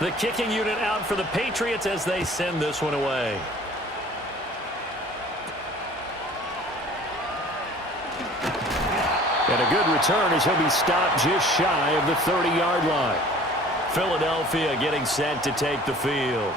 The kicking unit out for the Patriots as they send this one away. And a good return as he'll be stopped just shy of the 30-yard line. Philadelphia getting set to take the field.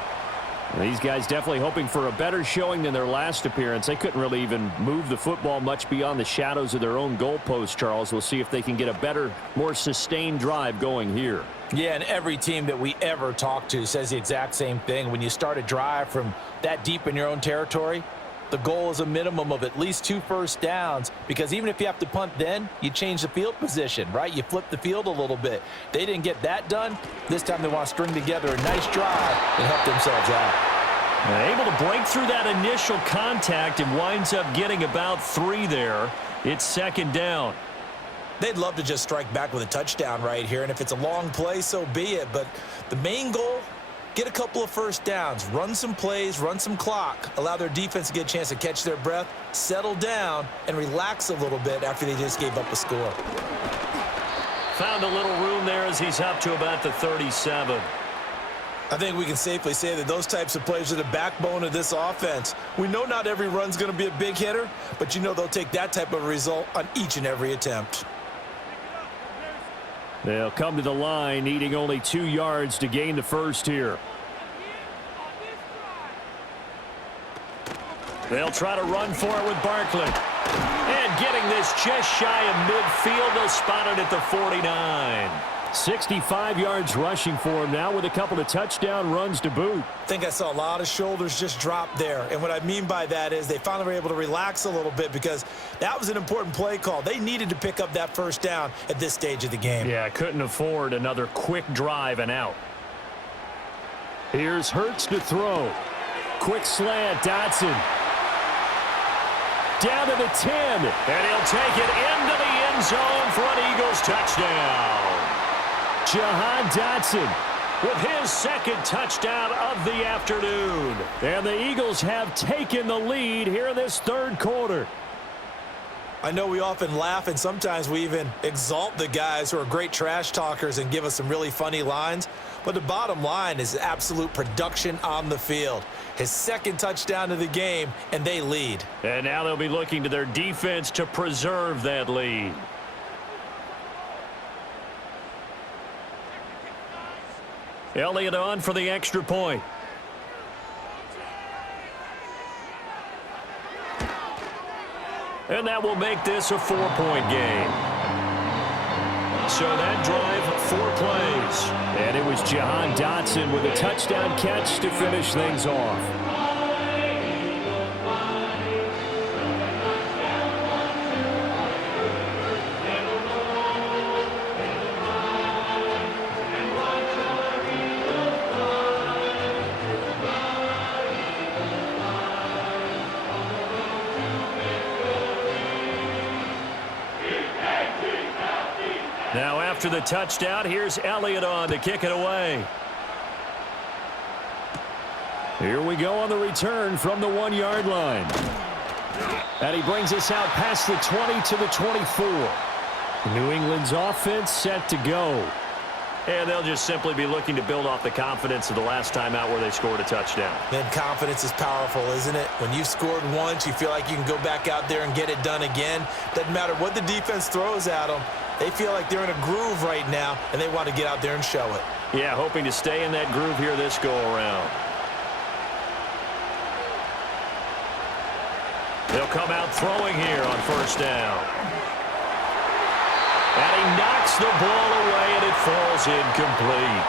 These guys definitely hoping for a better showing than their last appearance. They couldn't really even move the football much beyond the shadows of their own goalpost, Charles. We'll see if they can get a better, more sustained drive going here. Yeah, and every team that we ever talk to says the exact same thing. When you start a drive from that deep in your own territory, the goal is a minimum of at least 2 first downs, because even if you have to punt then, you change the field position, right? You flip the field a little bit. They didn't get that done. This time they want to string together a nice drive and help themselves out. Able to break through that initial contact and winds up getting about 3 there. It's second down. They'd love to just strike back with a touchdown right here, and if it's a long play, so be it. But the main goal, get a couple of first downs, run some plays, run some clock, allow their defense to get a chance to catch their breath, settle down, and relax a little bit after they just gave up a score. Found a little room there as he's up to about the 37. I think we can safely say that those types of players are the backbone of this offense. We know not every run's going to be a big hitter, but you know they'll take that type of result on each and every attempt. They'll come to the line, needing only 2 yards to gain the first here. They'll try to run for it with Barkley. And getting this just shy of midfield, they'll spot it at the 49. 65 yards rushing for him now with a couple of touchdown runs to boot. I think I saw a lot of shoulders just drop there. And what I mean by that is they finally were able to relax a little bit because that was an important play call. They needed to pick up that first down at this stage of the game. Yeah, couldn't afford another quick drive and out. Here's Hurts to throw. Quick slant, Dotson. Down to the 10. And he'll take it into the end zone for an Eagles touchdown. Jahan Dotson with his second touchdown of the afternoon. And the Eagles have taken the lead here in this third quarter. I know we often laugh and sometimes we even exalt the guys who are great trash talkers and give us some really funny lines. But the bottom line is absolute production on the field. His second touchdown of the game, and they lead. And now they'll be looking to their defense to preserve that lead. Elliott on for the extra point. And that will make this a 4-point game. So that drive, 4 plays. And it was Jahan Dotson with a touchdown catch to finish things off. Now after the touchdown, here's Elliott on to kick it away. Here we go on the return from the 1-yard line. And he brings us out past the 20 to the 24. New England's offense set to go. And they'll just simply be looking to build off the confidence of the last time out where they scored a touchdown. Then confidence is powerful, isn't it? When you've scored once, you feel like you can go back out there and get it done again. Doesn't matter what the defense throws at them. They feel like they're in a groove right now, and they want to get out there and show it. Yeah, hoping to stay in that groove here this go-around. They'll come out throwing here on first down. And he knocks the ball away, and it falls incomplete.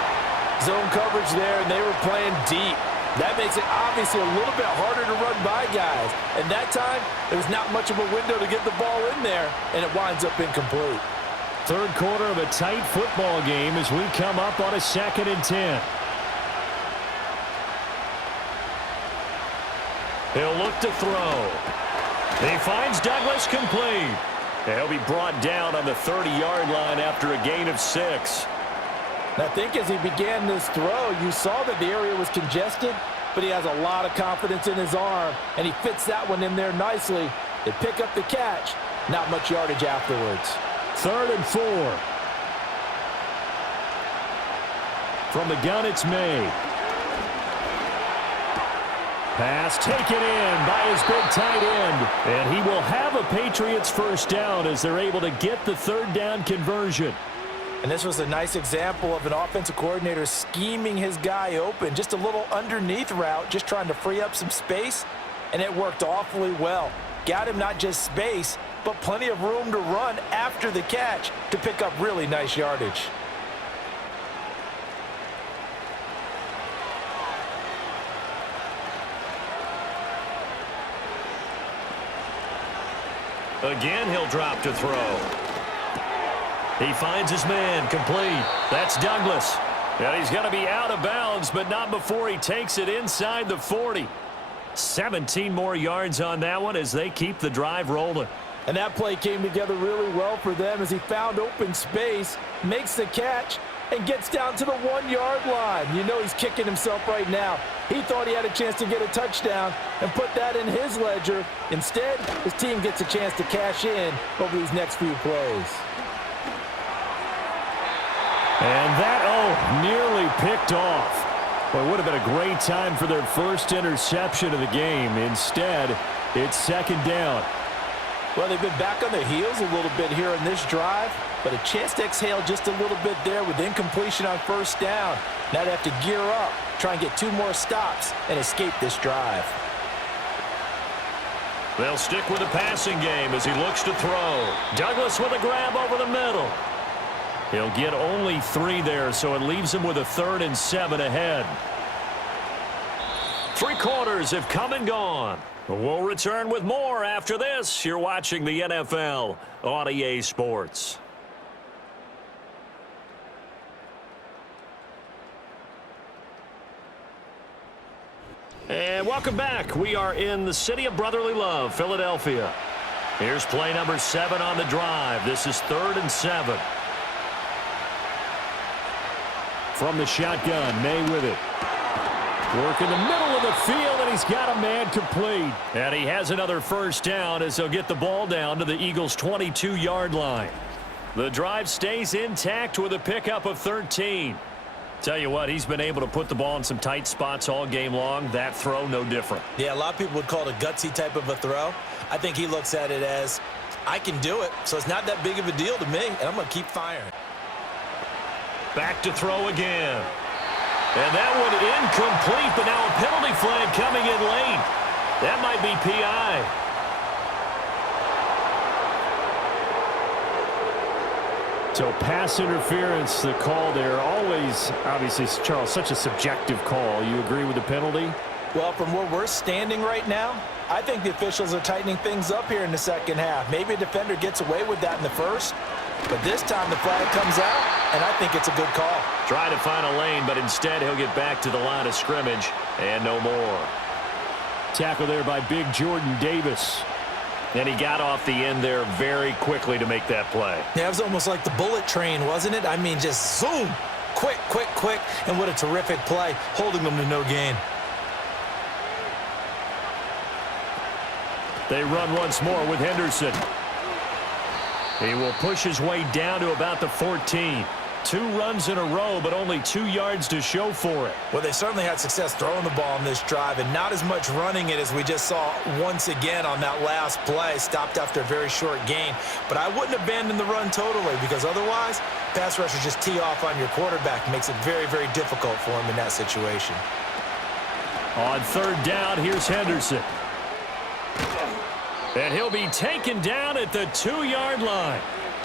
Zone coverage there, and they were playing deep. That makes it obviously a little bit harder to run by guys. And that time, there was not much of a window to get the ball in there, and it winds up incomplete. Third quarter of a tight football game as we come up on a 2nd and 10. He'll look to throw. He finds Douglas complete. He'll be brought down on the 30-yard line after a gain of 6. I think as he began this throw, you saw that the area was congested, but he has a lot of confidence in his arm, and he fits that one in there nicely. They pick up the catch. Not much yardage afterwards. 3rd and 4. From the gun, it's made. Pass taken in by his big tight end. And he will have a Patriots first down as they're able to get the 3rd down conversion. And this was a nice example of an offensive coordinator scheming his guy open. Just a little underneath route, just trying to free up some space. And it worked awfully well. Got him not just space, but plenty of room to run after the catch to pick up really nice yardage. Again, he'll drop to throw. He finds his man complete. That's Douglas. And he's going to be out of bounds, but not before he takes it inside the 40. 17 more yards on that one as they keep the drive rolling. And that play came together really well for them as he found open space, makes the catch, and gets down to the 1-yard line. You know he's kicking himself right now. He thought he had a chance to get a touchdown and put that in his ledger. Instead, his team gets a chance to cash in over these next few plays. And that, nearly picked off. Well, it would have been a great time for their first interception of the game. Instead, it's second down. Well, they've been back on their heels a little bit here in this drive, but a chance to exhale just a little bit there with incompletion on first down. Now they have to gear up, try and get 2 more stops, and escape this drive. They'll stick with the passing game as he looks to throw. Douglas with a grab over the middle. He'll get only 3 there, so it leaves him with a 3rd and 7 ahead. 3 quarters have come and gone. We'll return with more after this. You're watching the NFL on EA Sports. And welcome back. We are in the city of brotherly love, Philadelphia. Here's play number 7 on the drive. This is 3rd and 7. From the shotgun, May with it. Work in the middle of the field, and he's got a man complete. And he has another first down as he'll get the ball down to the Eagles' 22-yard line. The drive stays intact with a pickup of 13. Tell you what, he's been able to put the ball in some tight spots all game long. That throw, no different. Yeah, a lot of people would call it a gutsy type of a throw. I think he looks at it as, I can do it, so it's not that big of a deal to me, and I'm going to keep firing. Back to throw again. And that one incomplete, but now a penalty flag coming in late. That might be PI. So pass interference, the call there. Always, obviously, Charles, such a subjective call. You agree with the penalty? Well, from where we're standing right now, I think the officials are tightening things up here in the second half. Maybe a defender gets away with that in the first, but this time the flag comes out, and I think it's a good call. Try to find a lane, but instead he'll get back to the line of scrimmage and no more. Tackle there by big Jordan Davis. And he got off the end there very quickly to make that play. Yeah, it was almost like the bullet train, wasn't it? I mean, just zoom, quick, quick, quick, and what a terrific play, holding them to no gain. They run once more with Henderson. He will push his way down to about the 14. 2 runs in a row, but only 2 yards to show for it. Well, they certainly had success throwing the ball on this drive, and not as much running it as we just saw once again on that last play. Stopped after a very short gain. But I wouldn't abandon the run totally, because otherwise, pass rushers just tee off on your quarterback. Makes it very, very difficult for him in that situation. On 3rd down, here's Henderson. And he'll be taken down at the 2-yard line.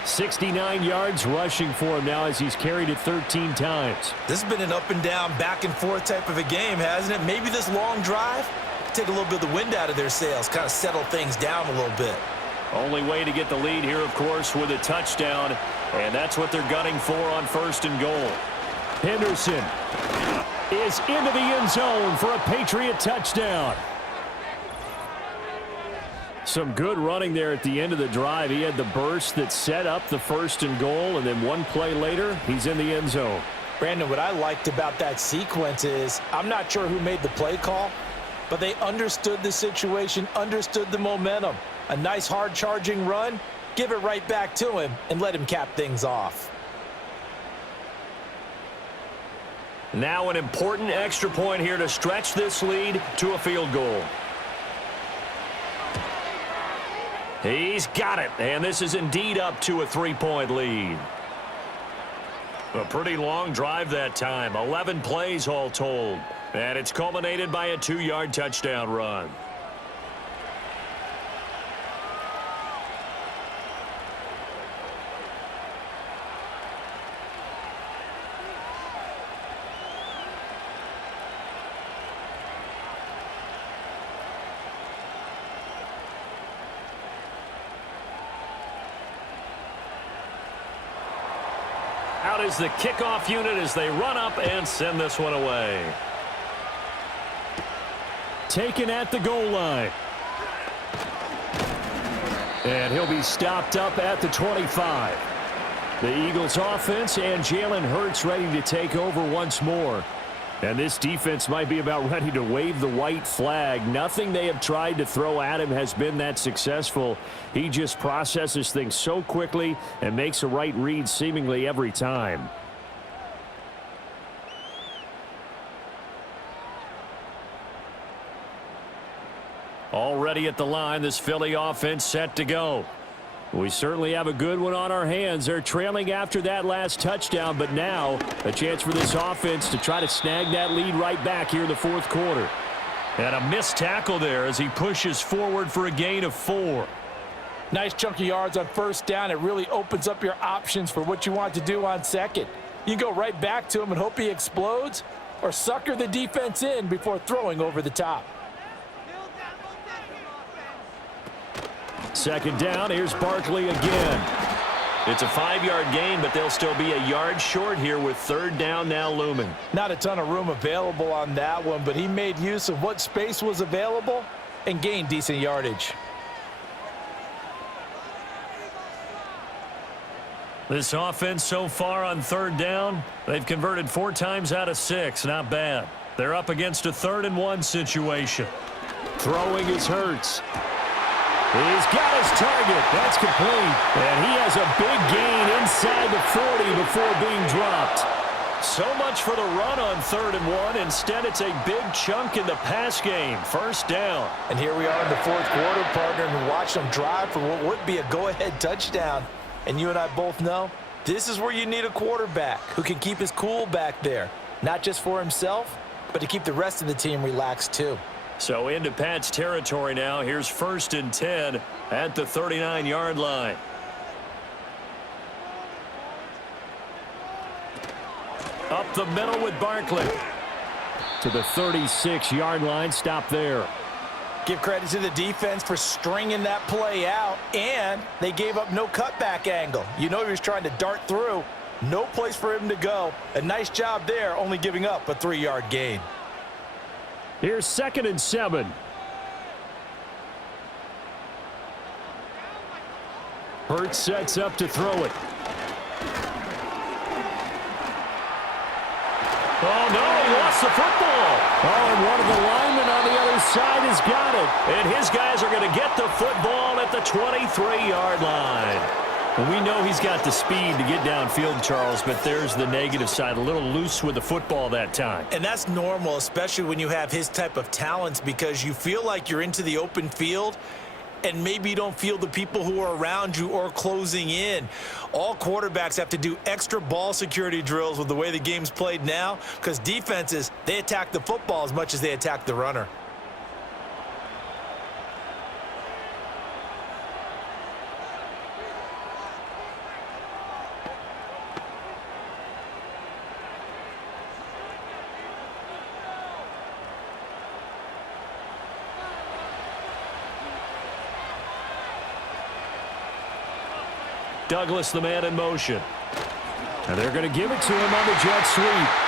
69 yards rushing for him now as he's carried it 13 times. This has been an up and down, back and forth type of a game, hasn't it? Maybe this long drive take a little bit of the wind out of their sails, kind of settle things down a little bit. Only way to get the lead here, of course, with a touchdown, and that's what they're gunning for on 1st and goal. Henderson is into the end zone for a Patriot touchdown. Some good running there at the end of the drive. He had the burst that set up the 1st and goal, and then one play later, he's in the end zone. Brandon, what I liked about that sequence is, I'm not sure who made the play call, but they understood the situation, understood the momentum. A nice hard charging run, give it right back to him, and let him cap things off. Now an important extra point here to stretch this lead to a field goal. He's got it, and this is indeed up to a 3-point lead. A pretty long drive that time, 11 plays all told, and it's culminated by a 2-yard touchdown run. Out is the kickoff unit as they run up and send this one away. Taken at the goal line. And he'll be stopped up at the 25. The Eagles offense and Jalen Hurts ready to take over once more. And this defense might be about ready to wave the white flag. Nothing they have tried to throw at him has been that successful. He just processes things so quickly and makes a right read seemingly every time. Already at the line, this Philly offense set to go. We certainly have a good one on our hands. They're trailing after that last touchdown, but now a chance for this offense to try to snag that lead right back here in the fourth quarter. And a missed tackle there as he pushes forward for a gain of 4. Nice chunk of yards on first down. It really opens up your options for what you want to do on second. You go right back to him and hope he explodes, or sucker the defense in before throwing over the top. Second down, here's Barkley again. It's a 5-yard gain, but they'll still be a yard short here with third down now looming. Not a ton of room available on that one, but he made use of what space was available and gained decent yardage. This offense so far on third down, they've converted 4 times out of 6. Not bad. They're up against a 3rd-and-1 situation. Throwing is Hurts. He's got his target. That's complete. And he has a big gain inside the 40 before being dropped. So much for the run on 3rd-and-1. Instead, it's a big chunk in the pass game. First down. And here we are in the fourth quarter, partner, and watch them drive for what would be a go-ahead touchdown. And you and I both know this is where you need a quarterback who can keep his cool back there. Not just for himself, but to keep the rest of the team relaxed too. So into Pat's territory now. Here's 1st and 10 at the 39-yard line. Up the middle with Barkley. To the 36-yard line. Stop there. Give credit to the defense for stringing that play out, and they gave up no cutback angle. You know he was trying to dart through. No place for him to go. A nice job there, only giving up a 3-yard gain. Here's 2nd and 7. Hurts sets up to throw it. Oh, no, he lost the football. Oh, and one of the linemen on the other side has got it. And his guys are going to get the football at the 23-yard line. And we know he's got the speed to get downfield, Charles, but there's the negative side. A little loose with the football that time. And that's normal, especially when you have his type of talents, because you feel like you're into the open field and maybe you don't feel the people who are around you or closing in. All quarterbacks have to do extra ball security drills with the way the game's played now, because defenses, they attack the football as much as they attack the runner. Douglas, the man in motion. And they're going to give it to him on the jet sweep.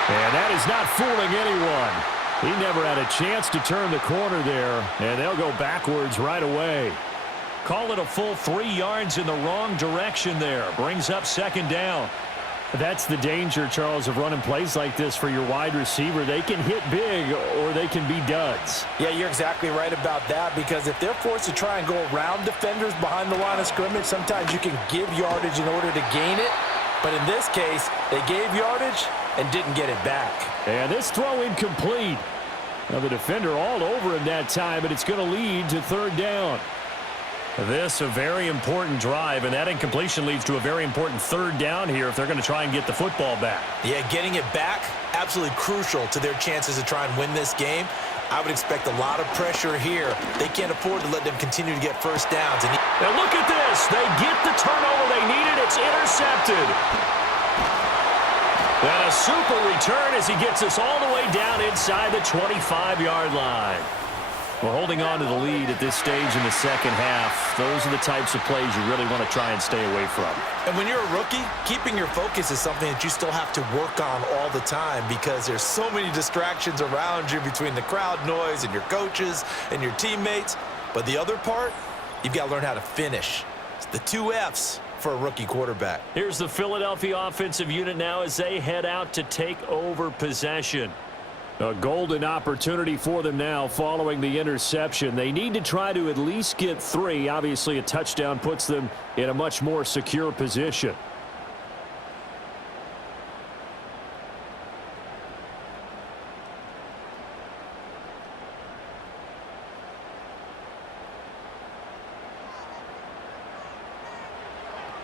And that is not fooling anyone. He never had a chance to turn the corner there, and they'll go backwards right away. Call it a full 3 yards in the wrong direction there. Brings up 2nd down. That's the danger, Charles, of running plays like this for your wide receiver. They can hit big or they can be duds. Yeah, you're exactly right about that, because if they're forced to try and go around defenders behind the line of scrimmage, sometimes you can give yardage in order to gain it. But in this case, they gave yardage and didn't get it back. And this throw incomplete. Now the defender all over him that time, but it's going to lead to 3rd down. This a very important drive, and that incompletion leads to a very important 3rd down here if they're going to try and get the football back. Yeah, getting it back, absolutely crucial to their chances to try and win this game. I would expect a lot of pressure here. They can't afford to let them continue to get first downs. And look at this. They get the turnover they needed. It's intercepted. And a super return as he gets us all the way down inside the 25-yard line. We're holding on to the lead at this stage in the second half. Those are the types of plays you really want to try and stay away from. And when you're a rookie, keeping your focus is something that you still have to work on all the time, because there's so many distractions around you between the crowd noise and your coaches and your teammates. But the other part, you've got to learn how to finish. It's the 2 F's for a rookie quarterback. Here's the Philadelphia offensive unit now as they head out to take over possession. A golden opportunity for them now following the interception. They need to try to at least get 3. Obviously, a touchdown puts them in a much more secure position.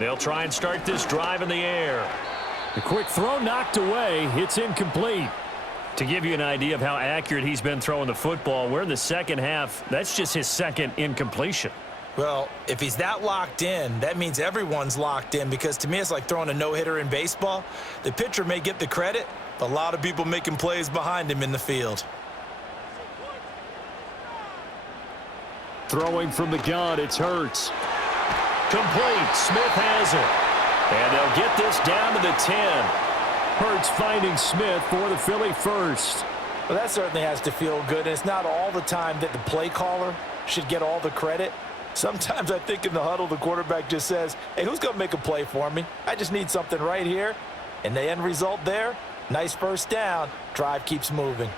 They'll try and start this drive in the air. The quick throw knocked away. It's incomplete. To give you an idea of how accurate he's been throwing the football, we're in the second half. That's just his second incompletion. Well, if he's that locked in, that means everyone's locked in, because to me it's like throwing a no-hitter in baseball. The pitcher may get the credit, but a lot of people making plays behind him in the field. Throwing from the gun, it's Hurts. Complete. Smith has it. And they'll get this down to the 10. Hurts finding Smith for the Philly first. Well, that certainly has to feel good. And it's not all the time that the play caller should get all the credit. Sometimes I think in the huddle, the quarterback just says, hey, who's going to make a play for me? I just need something right here. And the end result there, nice first down. Drive keeps moving.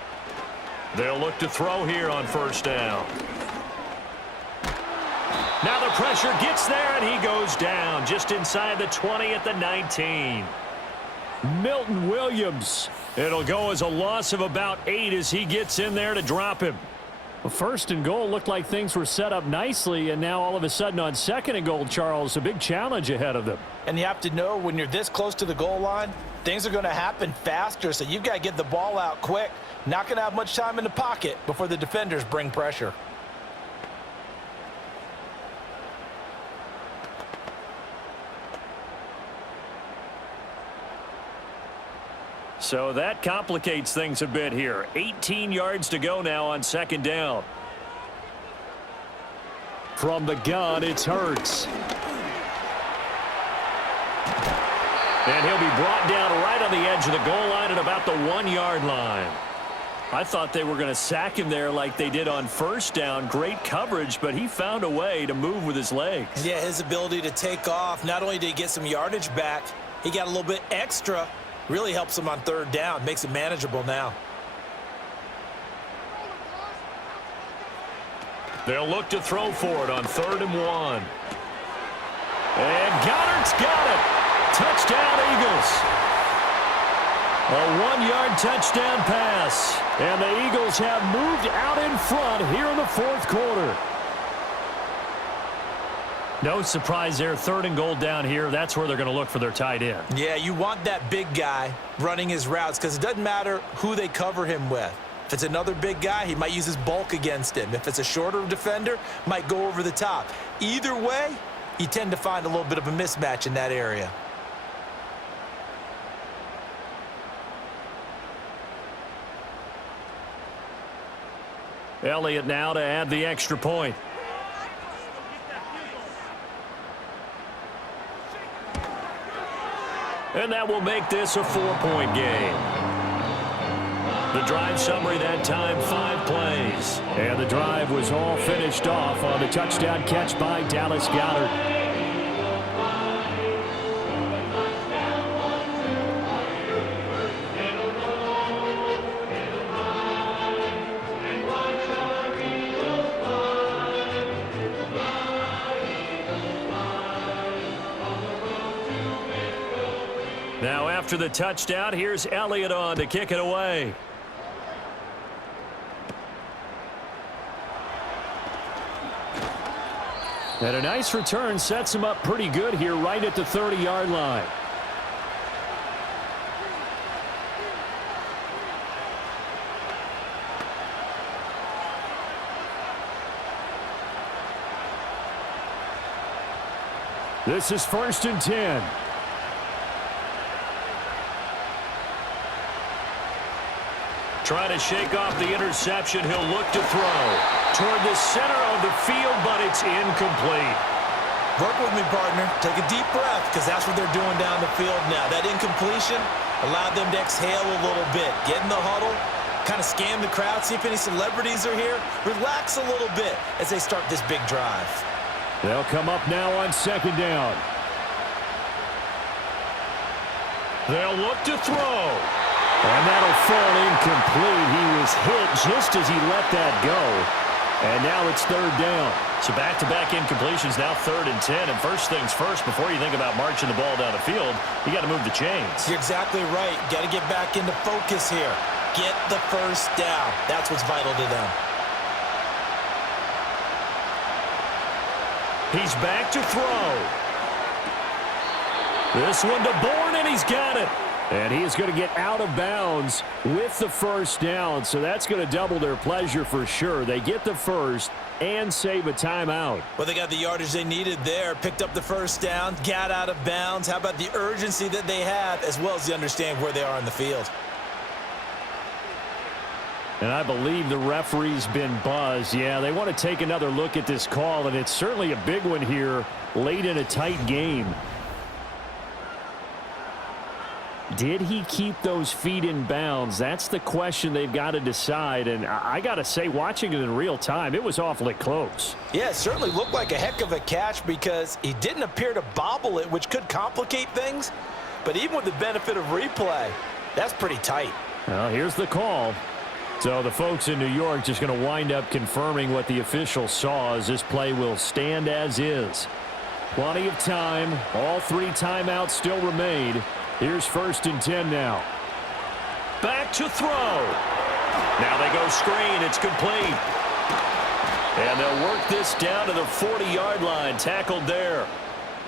They'll look to throw here on first down. Now the pressure gets there, and he goes down just inside the 20 at the 19. Milton Williams. It'll go as a loss of about 8 as he gets in there to drop him. Well, first and goal looked like things were set up nicely, and now all of a sudden on second and goal, Charles, a big challenge ahead of them. And you have to know when you're this close to the goal line, things are going to happen faster, so you've got to get the ball out quick. Not going to have much time in the pocket before the defenders bring pressure. So that complicates things a bit here. 18 yards to go now on second down. From the gun, it's Hurts. And he'll be brought down right on the edge of the goal line at about the 1-yard line. I thought they were going to sack him there like they did on first down. Great coverage, but he found a way to move with his legs. Yeah, his ability to take off, not only did he get some yardage back, he got a little bit extra. Really helps him on third down, makes it manageable now. They'll look to throw for it on 3rd and 1. And Goddard's got it. Touchdown, Eagles. A 1-yard touchdown pass. And the Eagles have moved out in front here in the fourth quarter. No surprise there. 3rd and goal down here. That's where they're going to look for their tight end. Yeah, you want that big guy running his routes because it doesn't matter who they cover him with. If it's another big guy, he might use his bulk against him. If it's a shorter defender, might go over the top. Either way, you tend to find a little bit of a mismatch in that area. Elliott now to add the extra point. And that will make this a 4-point game. The drive summary that time, 5 plays. And the drive was all finished off on the touchdown catch by Dallas Goedert. Now after the touchdown, here's Elliott on to kick it away. And a nice return sets him up pretty good here right at the 30-yard line. This is 1st and 10. Trying to shake off the interception. He'll look to throw toward the center of the field, but it's incomplete. Work with me, partner. Take a deep breath because that's what they're doing down the field now. That incompletion allowed them to exhale a little bit. Get in the huddle, kind of scan the crowd, see if any celebrities are here. Relax a little bit as they start this big drive. They'll come up now on 2nd down. They'll look to throw. And that'll fall incomplete. He was hit just as he let that go. And now it's 3rd down. So back-to-back incompletions, now 3rd and 10. And first things first, before you think about marching the ball down the field, you got to move the chains. You're exactly right. Got to get back into focus here. Get the first down. That's what's vital to them. He's back to throw. This one to Bourne, and he's got it. And he is going to get out of bounds with the first down, so that's going to double their pleasure for sure. They get the first and save a timeout. Well, they got the yardage they needed there, picked up the first down, got out of bounds. How about the urgency that they have, as well as the understanding where they are in the field? And I believe the referee's been buzzed. Yeah, they want to take another look at this call, and it's certainly a big one here late in a tight game. Did he keep those feet in bounds? That's the question they've got to decide. And I got to say, watching it in real time, it was awfully close. Yeah, it certainly looked like a heck of a catch because he didn't appear to bobble it, which could complicate things. But even with the benefit of replay, that's pretty tight. Well, here's the call. So the folks in New York just going to wind up confirming what the official saw, as this play will stand as is. Plenty of time. All 3 timeouts still remain. Here's 1st and 10 now. Back to throw. Now they go screen. It's complete. And they'll work this down to the 40-yard line. Tackled there.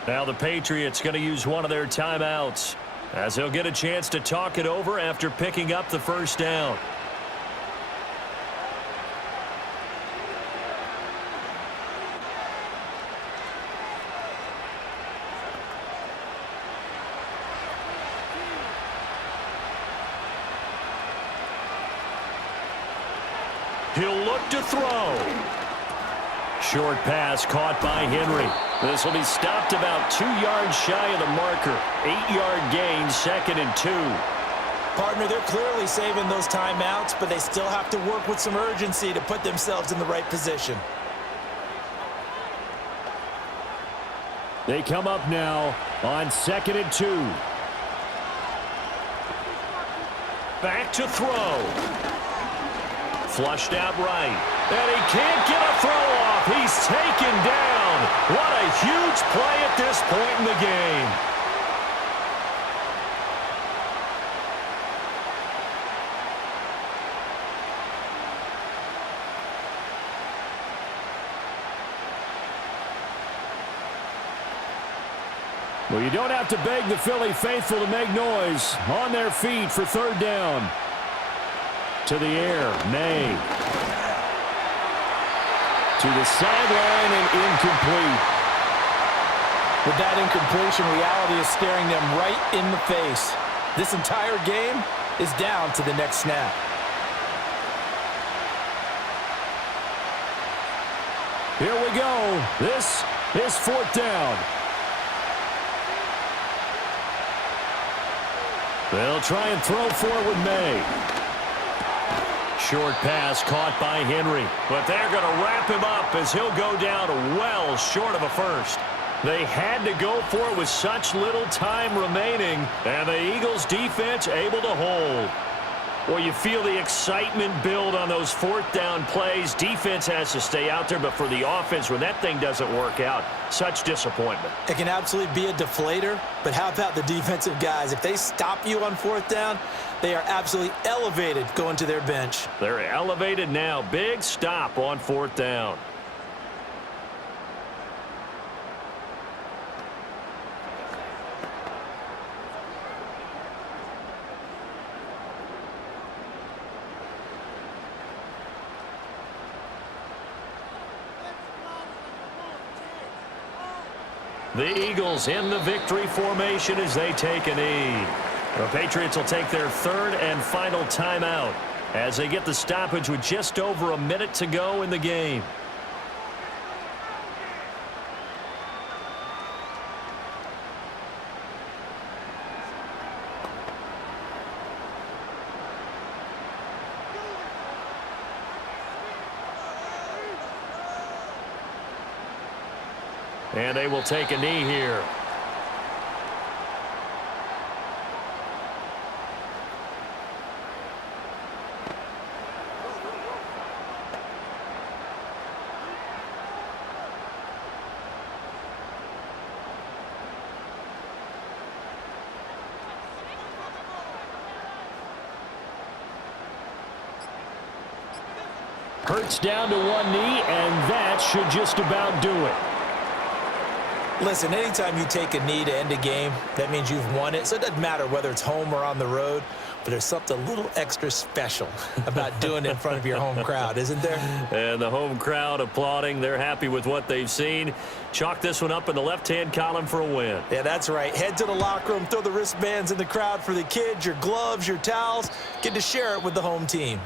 Now the Patriots going to use one of their timeouts, as they'll get a chance to talk it over after picking up the first down. He'll look to throw. Short pass caught by Henry. This will be stopped about 2 yards shy of the marker. 8-yard gain, 2nd and 2. Partner, they're clearly saving those timeouts, but they still have to work with some urgency to put themselves in the right position. They come up now on 2nd and 2. Back to throw. Flushed out right. And he can't get a throw off. He's taken down. What a huge play at this point in the game. Well, you don't have to beg the Philly faithful to make noise. On their feet for 3rd down. To the air, May. To the sideline and incomplete. With that incompletion, reality is staring them right in the face. This entire game is down to the next snap. Here we go. This is 4th down. They'll try and throw for it with May. Short pass caught by Henry. But they're going to wrap him up as he'll go down well short of a first. They had to go for it with such little time remaining, and the Eagles defense able to hold. Well, you feel the excitement build on those 4th down plays. Defense has to stay out there, but for the offense, when that thing doesn't work out, such disappointment. It can absolutely be a deflator, but how about the defensive guys? If they stop you on 4th down, they are absolutely elevated going to their bench. They're elevated now. Big stop on 4th down. The Eagles in the victory formation as they take a knee. The Patriots will take their 3rd and final timeout as they get the stoppage with just over a minute to go in the game. And they will take a knee here. Hurts down to one knee, and that should just about do it. Listen, anytime you take a knee to end a game, that means you've won it. So it doesn't matter whether it's home or on the road, but there's something a little extra special about doing it in front of your home crowd, isn't there? And the home crowd applauding. They're happy with what they've seen. Chalk this one up in the left-hand column for a win. Yeah, that's right. Head to the locker room, throw the wristbands in the crowd for the kids, your gloves, your towels. Get to share it with the home team.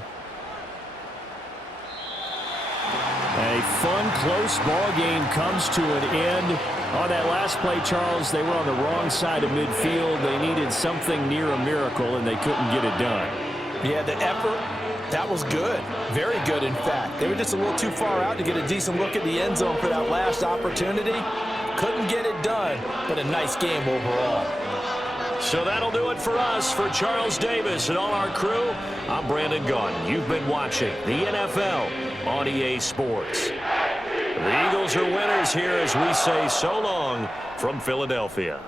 A fun, close ball game comes to an end. On that last play, Charles, they were on the wrong side of midfield. They needed something near a miracle, and they couldn't get it done. Yeah, the effort, that was good. Very good, in fact. They were just a little too far out to get a decent look at the end zone for that last opportunity. Couldn't get it done, but a nice game overall. So that'll do it for us. For Charles Davis and all our crew, I'm Brandon Gaudin. You've been watching the NFL on EA Sports. The Eagles are winners here as we say so long from Philadelphia.